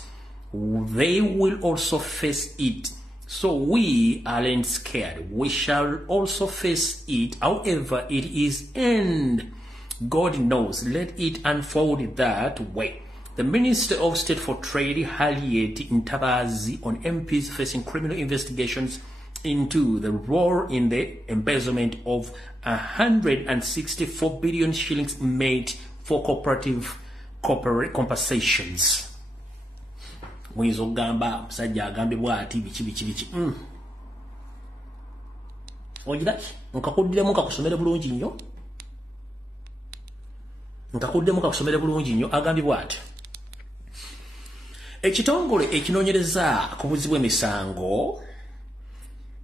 they will also face it. So we aren't scared. We shall also face it. However it is end, God knows. Let it unfold that way. The Minister of State for Trade, Harriet Ntabazi, on MPs facing criminal investigations into the role in the embezzlement of 164 billion shillings made for corporate compensations. Mwizo gamba msajja agambe bwati bichi. Ojiraki nkakuddemu kakusomere bulungi nnyo. Agambe bwati. Ekitongole ekinoonyereza ku buzibu emisango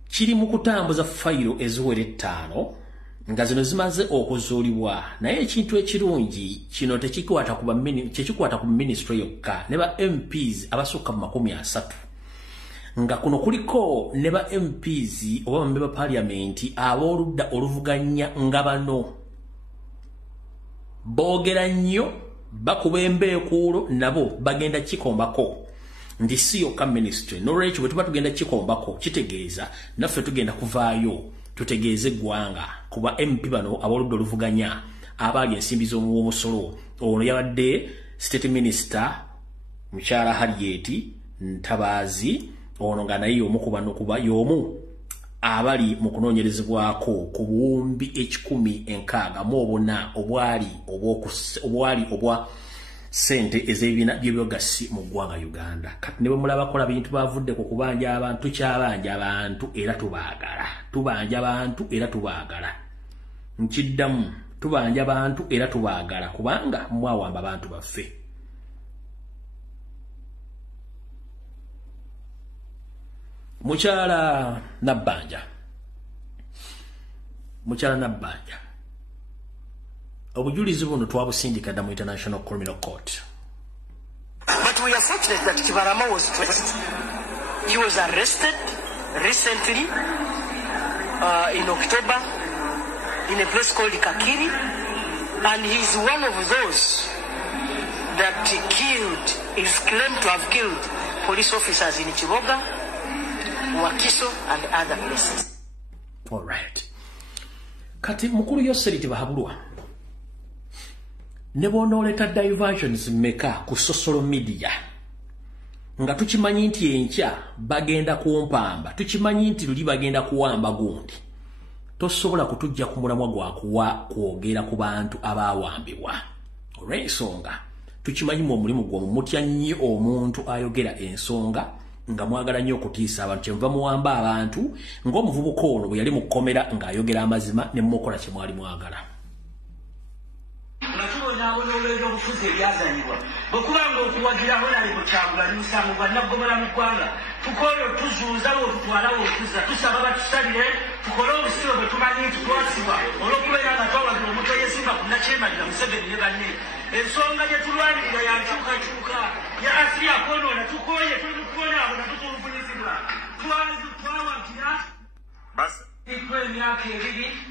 kiri mu kutambuza fayiro eziwera 5 nga zino zimaze okuzuulibwa, naye ekintu ekirungi kino tekikwata ku ministry yokka ne ba MPs abasukka mu 30 nga kuno kuliko ne ba MPs oba bambe parliament abooludda oluvuganya nga bano boogera nnyo bakuba embeekuulo nabo bagenda kikombako ndi si yokka ministry n'olwekyo bwe tuba tugenda kikombako kitegeeza naffe tugenda kuvaayo tutegeeze eggwanga kuba MP bano aboludde oluvuganya abaali ensimbi z'omusolo. Ono yabadde State Minister mukyala Harriet Ntabazi, ono nga naye omu ku bano kuba y'omu abali mu kunoonyerezebwako ku buwumbi 164 obwali obwa sente ez'ebibiina by'ebyogasi mu ggwanga Uganda. Kati ne bwe mulaba kola bintu bavudde ku kubanja abantu, tukyabanja abantu era tubaagala. Tubanja abantu era tubaagala. Nkiddamu, tubanja abantu era tubaagala kubanga mwawamba abantu baffe. Mukyala Nabbanja. Obujulizi buno twabusindika mu International Criminal Court. But we are fortunate that Kibarama was traced. He was arrested recently in October in a place called Kakiri, and he's one of those that is claimed to have killed police officers in Chiboga, Wakiso, and other places. All right. Kati mukulu Yoseriti bahabulwa. Ne bonooleta diversions meka ku social media nga tukimanyi nti enkya bagenda kumpamba, tukimanyi nti luli bagenda kuwamba gundi, tosobola kutujja ku mulamwa gwakuwa kwogera ku bantu abaawambibwa. Olw'ensonga tukimanyi mu omulimu gwo mutya nnyo omuntu ayogera ensonga nga mwagala nnyo okutiisa abantu, kyenva muwamba abantu ng'omuvubuka ono bwe yali mu kkomera ng'ayogera amazima ne mukola kye mwali mwagala. Olw'olwego obufuzi ebyazanyibwa bwekubanga okuwagiraho nali mukyagula nimusango bannaggomola mu ggwanga tukole otuzuuza bwotutwala bwotuza tusaba batusalire tukole obusibe bwe tumanyi nti twasibwa olw'okubeera nga twawagira omuntu eyesimba ku nakyemalira Museveni ne banne. Ensonga gye tulwanirira ya nkyukakyuka ya asiri akwonoona tukoye tuli mukuwona abo natutulugunyizibwa twawagira emyaka 2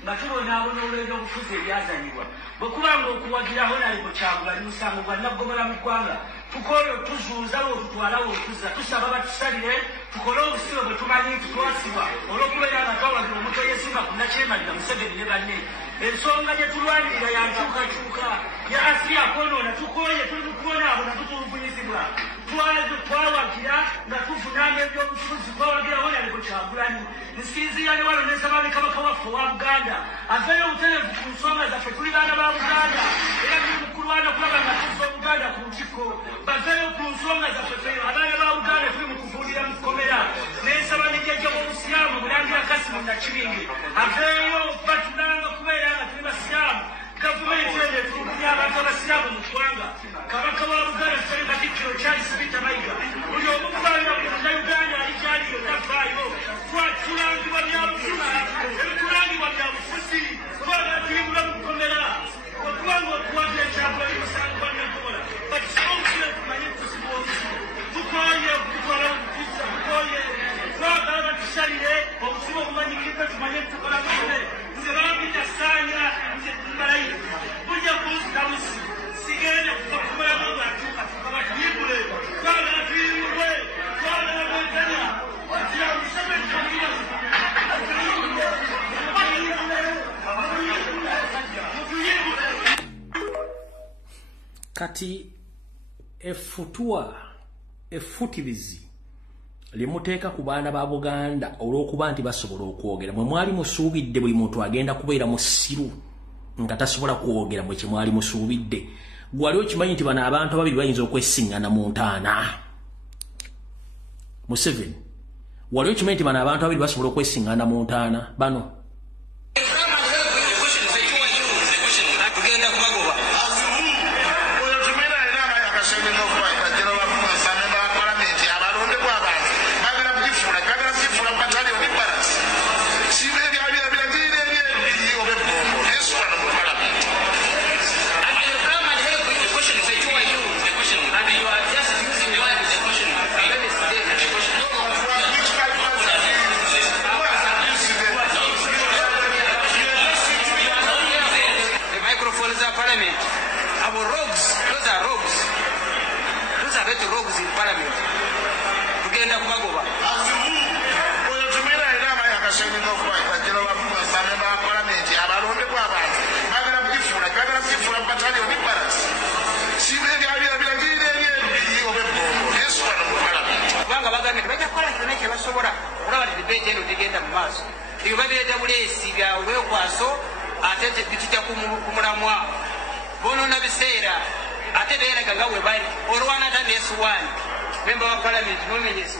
nga tubonaabona olw'ego obufuzi ebyazanyibwa bwekubanga okuwagiraho nali mukyagula nimusango bannaggomola mu ggwanga tukole otuzuuza bwotutwala bwotuza tusaba batusalire tukole obusibe bwe tumanyi nti twasibwa olw'okubeera nga twawagira omuntu eyesimba ku nakyemalira Museveni ne banne. Ensonga gye tulwanirira ya nkyukakyuka ya asiri akwonoona tukoye tuli mukuwona abo natutulugunyizibwa twawagira nga tuvunaanga ebyobufuzi twawagiraho nali mukyagulani nsinzira ne wano nesaba ne kabaka waffe owa Buganda aveeyo obutereevu ku nsonga zaffe tuli baana ba Buganda era tuli mu kulwana kulaba nga tuzza Buganda ku ntikko baveeyo ku nsonga zaffe feyo abaana ba Buganda tuli mu kuvuulira mu kkomera nesaba ne jjajja w'obusiraamu Mulangira Kasimu Nakibinge aveeyo batulanga kubeera nga tuli basiraamu. Gavumenti eno etulugunya abantu abasiraamu mu ggwanga. Kabaka wa Buganda Ssali Katikkiro Charles Peter Mayiga buli omu kubaana ku Uganda ali kyaliyo tafaayo twatulangibwa byabufuzi ebitulangibwa byabufuzi kubanga tuyingula mu kkomera okubanga okuwagira ekyagula limusango bannaggomola but obusire tumanyi tusiba obusibe tukoye kati effutirizi limuteeka ku baana ba Buganda olw'okuba nti basobola okwogera mwe mwali musuubidde buli muntu agenda kubeera mu ssiru nga tasobola kwogera mwe kye mwali musuubidde gwali okimanyi nti bano abantu ababiri bayinza okwesiŋŋana mu ntaana Museveni wali okimanyi nti bano abantu ababiri basobola okwesiŋŋana mu ntaana bano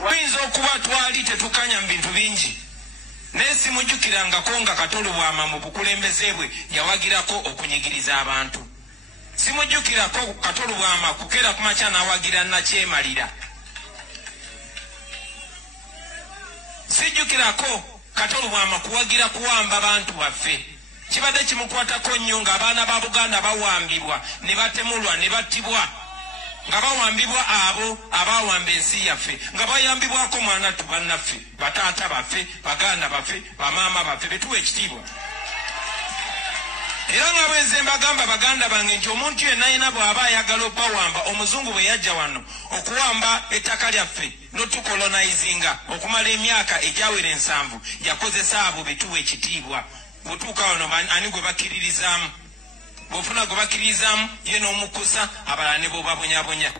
Oyinza okuba twali tetukanya mu bintu bingi naye simujjukirangako nga Katolo Bwama mu bukulembeze bwe yawagirako okunyigiriza abantu. Simujjukirako Katolo Bwama kukeera ku makya n'awagira Nakyemalira. Sijjukirako Katolo Bwama kuwagira kuwamba bantu baffe. Kibadde kimukwatako nnyo ng'abaana ba Buganda bawambibwa ne batemulwa ne battibwa. Nga bawambibwa abo abawamba ensi yaffe nga bayambibwako mwana tubannaffe bataata baffe baganda baffe bamaama baffe betuwa ekitiibwa era nga bwenze mbagamba baganda bange nti omuntu yenna yena bw'aba ayagala okubawamba omuzungu bwe yajja wano okuwamba ettaka lyaffe notukolonizinga okumala emyaka egyawera 7 yakozesa abo betuwa ekitiibwa bw'otuuka wano ani gwe bakkiririzaamu bofuna gwe bakkiririzaamu ye n'omukusa abalala ne bobabonyabonya.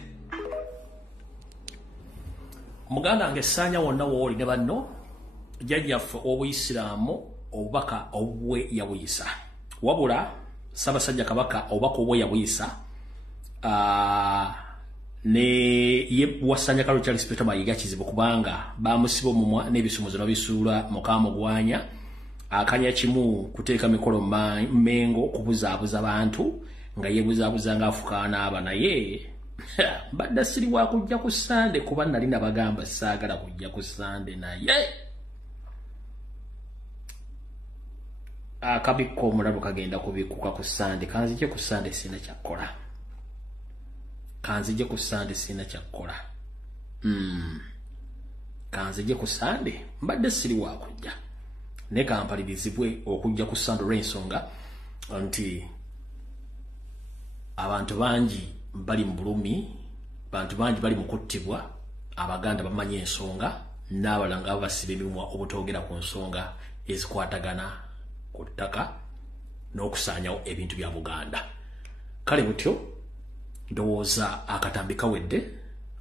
Muganda wange Ssaanya wonna wooli ne banno jjajjaffe obuyisiraamu obubaka obwe yabuyisa wabula Ssaabasajja Kabaka obubaka obwe yabuyisa ne ye Ssaanya Kalulu Charles Peter Mayiga kizibu kubanga bamusiba omumwa n'ebisumuzo nabisuula Mukamugwanya akanya kimu kuteeka mikolo Mengo kubuzaabuza abantu nga yebuzaabuza ng'afukaana aba naye badda siri wa kujja ku Sande kuba nali nabagamba saagala kujja ku Sande naye akabikko omulalu kagenda kubikuka ku Sande kanzije ku Sande sina kyakkola kanzije ku Sande sina kyakkola kanzije ku Sande mbadde siri wa kujja ne kampalirizibwe okujja ku Sande olw'ensonga nti abantu bangi bali mu bulumi bantu bangi bali mu kuttibwa Abaganda bamanyi ensonga n'abalanga basiba emimwa obutogera ku nsonga ezikwatagana ku ttaka n'okusaanyawo ebintu bya Buganda. Kale butyo ndowooza akatambi kawedde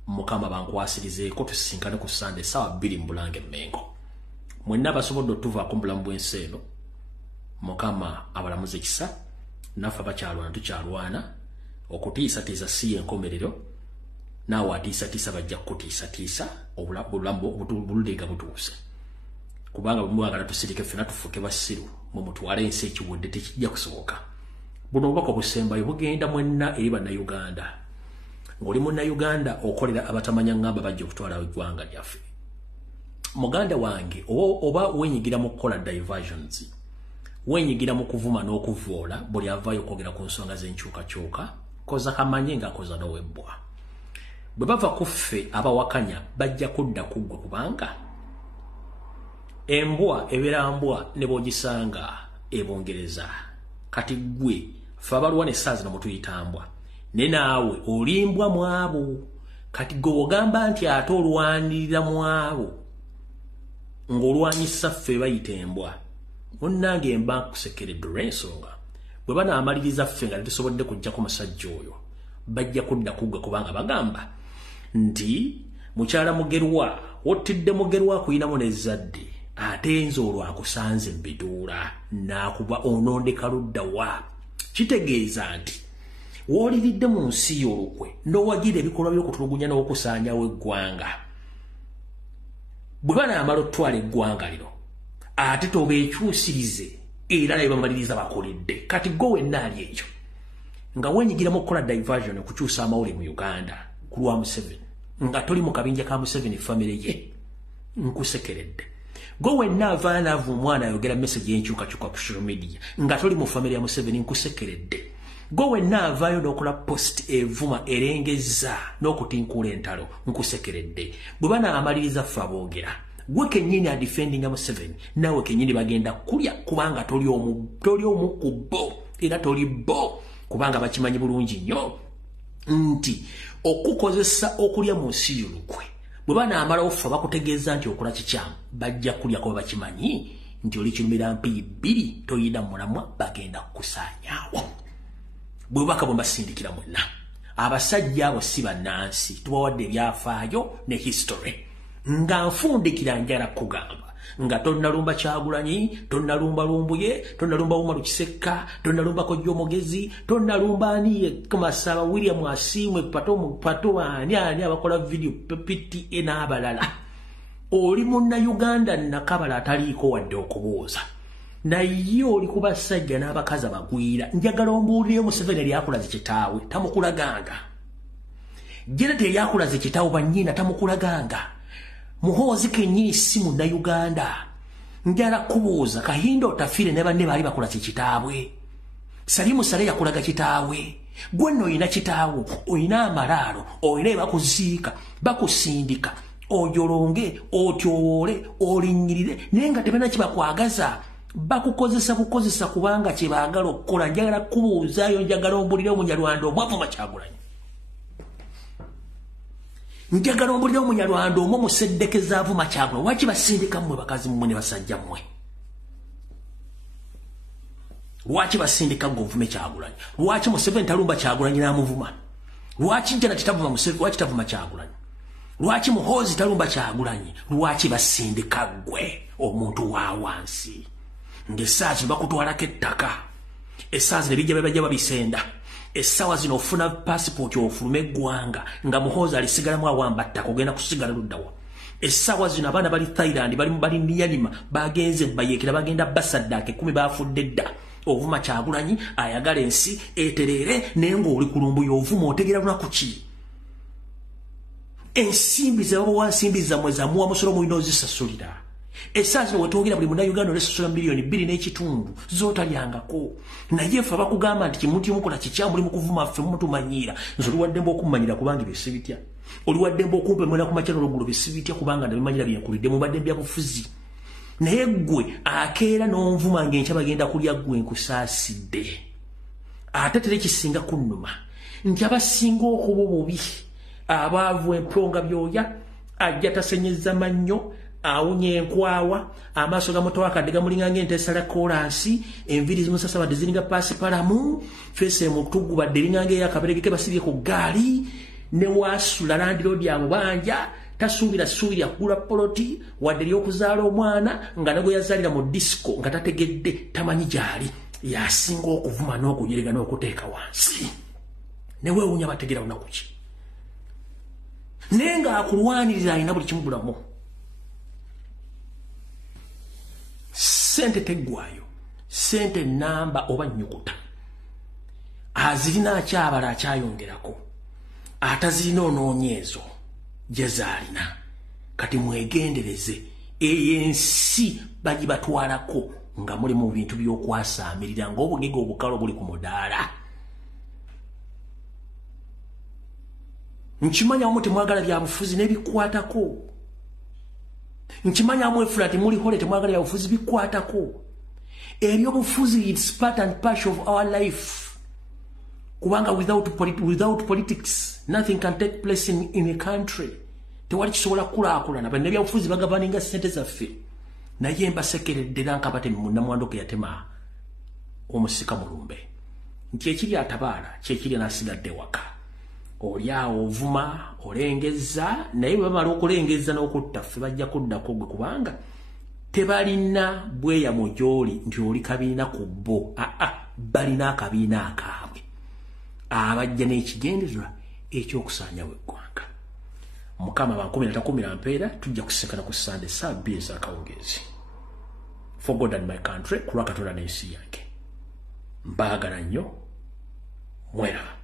Mukama bankwasirizeeko tusisinkane ku Sande ssaawa 2 mu Bulange Mmengo. Mwenna basobodde otuvaako mu bulamu bw'ensi eno Mukama abalamuze ekisa naffe abakyalwana tukyalwana okutiisatiisa si y'enkomerero naawe atiisatiisa bajja kutiisatiisa obulamu bululenga butuuse kubanga bwe mwagala tusirike ffenna tufuuke basiru mwe mutwale ensi ekiwedde tekijja kusoboka. Buno obubaka obusembayo bugenda mwenna eri bannayuganda ng'oli munnayuganda okolera abatamanya ngamba bajja okutwala eggwanga lyaffe. Muganda wange oba wenyigira mu kukola diversions wenyigira mu kuvuma n'okuvoola buli avaayo okwogera ku nsonga z'enkyukakyuka koza kamanye nga koza n'owebbwa. Bwe bava ku ffe abawakanya bajja kudda kuggwa kubanga embwa ebeera mbwa ne bw'ogisanga ebongereza kati ggwe ffe abaluwa n'essaazi na mutuyitambwa ne naawe olimbwa mu abo kati gwe ogamba nti ate olwanirira mu abo ng'olwanyisa ffe bayita embwa munnange emba nkusekeredde olw'ensonga bwe banaamaliriza ffe nga tetusobodde kujjako musajja oyo bajja kudda kugwa kubanga bagamba nti mukyala Mugerwa wotidde Mugerwa kuyinamu n'ezzadde ate enzo olwakusanze mbiduula nakuba onondeka ludda wa kitegeeza nti woliridde mu nsi y'olukwe n'owagira ebikolwa by'okutulugunya n'okusaanyawo eggwanga bwe banaamala otwala eggwanga lino ate tobeekyusirize era naye bamaliriza bakoledde kati gwe wenna ali ekyo nga wenyigira mu kukola diversion okukyusa amawulire mu Uganda ku lwa Museveni nga toli mu kabinja ka Museveni famire ye nkusekeredde gwe wenna avaana ava omwana ayogera message y'enkyukakyuka ku social media nga toli mu famire ya Museveni nkusekeredde gwe wenna avaayo n'okola post evuma erengeza n'okutinkuula entalo nkusekeredde bwe banaamaliriza ffe aboogera gwe kennyini adefendinga Museveni nawe kennyini bagenda kulya kubanga toli omu ku bo era toli bo kubanga bakimanyi bulungi nnyo nti okukozesa okulya mu nsi y'olukwe bwe banaamalawo ffe bakutegeeza nti okola kikyamu bajja kulya kuba bakimanyi nti oli kirumira mpiyi bbiri toyina mulamwa bagenda kukusaanyaawo bwe baka bwe basindikira mwenna abasajja abo si bannansi tubawadde ebyafaayo ne history nga nfundikira njala kugamba nga tonnalumba Kyagulanyi tonnalumba Lumbuye tonnalumba Umaru Kisekka tonnalumba Kojja Omugezi tonnalumba ani Masaba William Asimwe pato ani abakola video PTA n'abalala oli munna Uganda nakabala ataliiko wadde okubuuza naye oli ku basajja n'abakazi abagwira njagala ombuulire Museveni eryakulaze kitaawe tamukulaganga Janet eryakulaze kitaawe bannyina tamukulaganga Muhoozi kennyini si munna Uganda njala kubuuza Kahindo Otafiire ne banne baali bakola kitaabwe Salimu Sale yakulaga kitaawe gwe nno oyina kitaawo oyina amalaalo oyina ebakuziika bakusindika ojolonge otyowoole olinnyirire naye nga tebena kibakwagaza bakukozesa kubanga kye baagala okukola njagala kubuuzaayo njagala ombulire Omunyarwanda omwavuma Kyagulanyi njagala ombulire Omunyarwanda omwo museddekeza avuma Kyagulanyi waki basindika mmwe bakazi mmwe ne basajja mmwe lwaki basindika ng'ovume Kyagulanyi lwaki Museveni talumba Kyagulanyi n'amuvuma lwaki Janet tavuma Museveni lwaki tavuma Kyagulanyi lwaki Muhoozi talumba Kyagulanyi lwaki basindika gwe omuntu wa wansi ng'essaazi bakutwalako ettaka essaazi ne bijja bajja babisenda essaawa zino ofuna passport ofulume eggwanga nga Muhoozi alisigalamu awamba ttaka ogenda kusigala luddawa essaawa zino abaana bali Thailand bali Myanmar bagenze bayeekera bagenda Basaddaaka 10 bafudde dda ovuma Kyagulanyi ayagala ensi eterere naye ng'oli ku Lumbuye ovuma otegera lunaku ki ensimbi zebabawa nsimbi zammwe zamuwa musolo mulina ozisasulira essaawa zino wetwogera buli munnayuganda olesasula miliyoni 2.5 zootalyangako naye ffe bakugamba nti kimuntu mukola kikyamu muli mu kuvuma ffe mumutumanyiira nze oliwaddembe okummanyira kubanga byesi bitya oliwaddembe okumpemwera ku makyalo oluggulo byesi bitya kubanga ndabimanyira byenkulidde mubadde byabufuzi naye ggwe akeera n'onvuma ng'enkya bagenda kulya ggwe nkusaasidde ate tere kisinga kunnuma nti abasinga okuba obubi abaavu emponga byoya ajja tasenyeza mannyo awunye enkwawa amaaso gamutowa kadde gamulinga ng'entesala kolansi enviiri zimusasa badde ziringa paasipalamu feesi emutugu badde eringa ng'eyakaberegeke basibye ku ggaali ne waasula landiroodi amubanja tasuubira kugula poloti wadde ery'okuzaala omwana nga ne gwe yazaalira mu disco nga tategedde tamanyi gyali yasinga okuvuma n'okunyerega n'okuteeka wansi ne weewuunya bategera lunaku ki naye ng'akulwanirira alina buli kimubulamu Sente teggwayo sente namba oba nnyukuta azirina akyabala akyayongerako atazirina onoonyeezo gye zaalina kati mwegendereze eyensi bagibatwalako nga muli mu bintu by'okwasaamirira ng'obugege obukalo buli ku mudaala nkimanya wamu temwagala byabufuzi n'ebikwatako nkimanya mwefula temuliho temwagala byabufuzi bikwatako ebyobufuzi it's part and parcel of our life kubanga without politics nothing can take place in a country tewali kisobola kulaakulana bane byabufuzi bagavaninga sente zaffe naye mbasekeredde nankabate munnamwandu ke yatema omusika mulumbe nti ekiri atabaala kyekiri n'asigadde waka olyawo ovuma olengeza naye bamala okulengeza n'okutta ffe bajja kuddako gwe kubanga tebalina bweyamo gy'oli nti oli kabiina ku bo balina akabiina akaabwe abajja n'ekigendererwa ekyokusaanyawo eggwanga. Mukama ba 10 mpeera tujja kusekana ku Sunday saa 2 ez'akawungeezi. For God and my country, kulwa Katonda n'ensi yange. Mbaagala nnyo, mwera.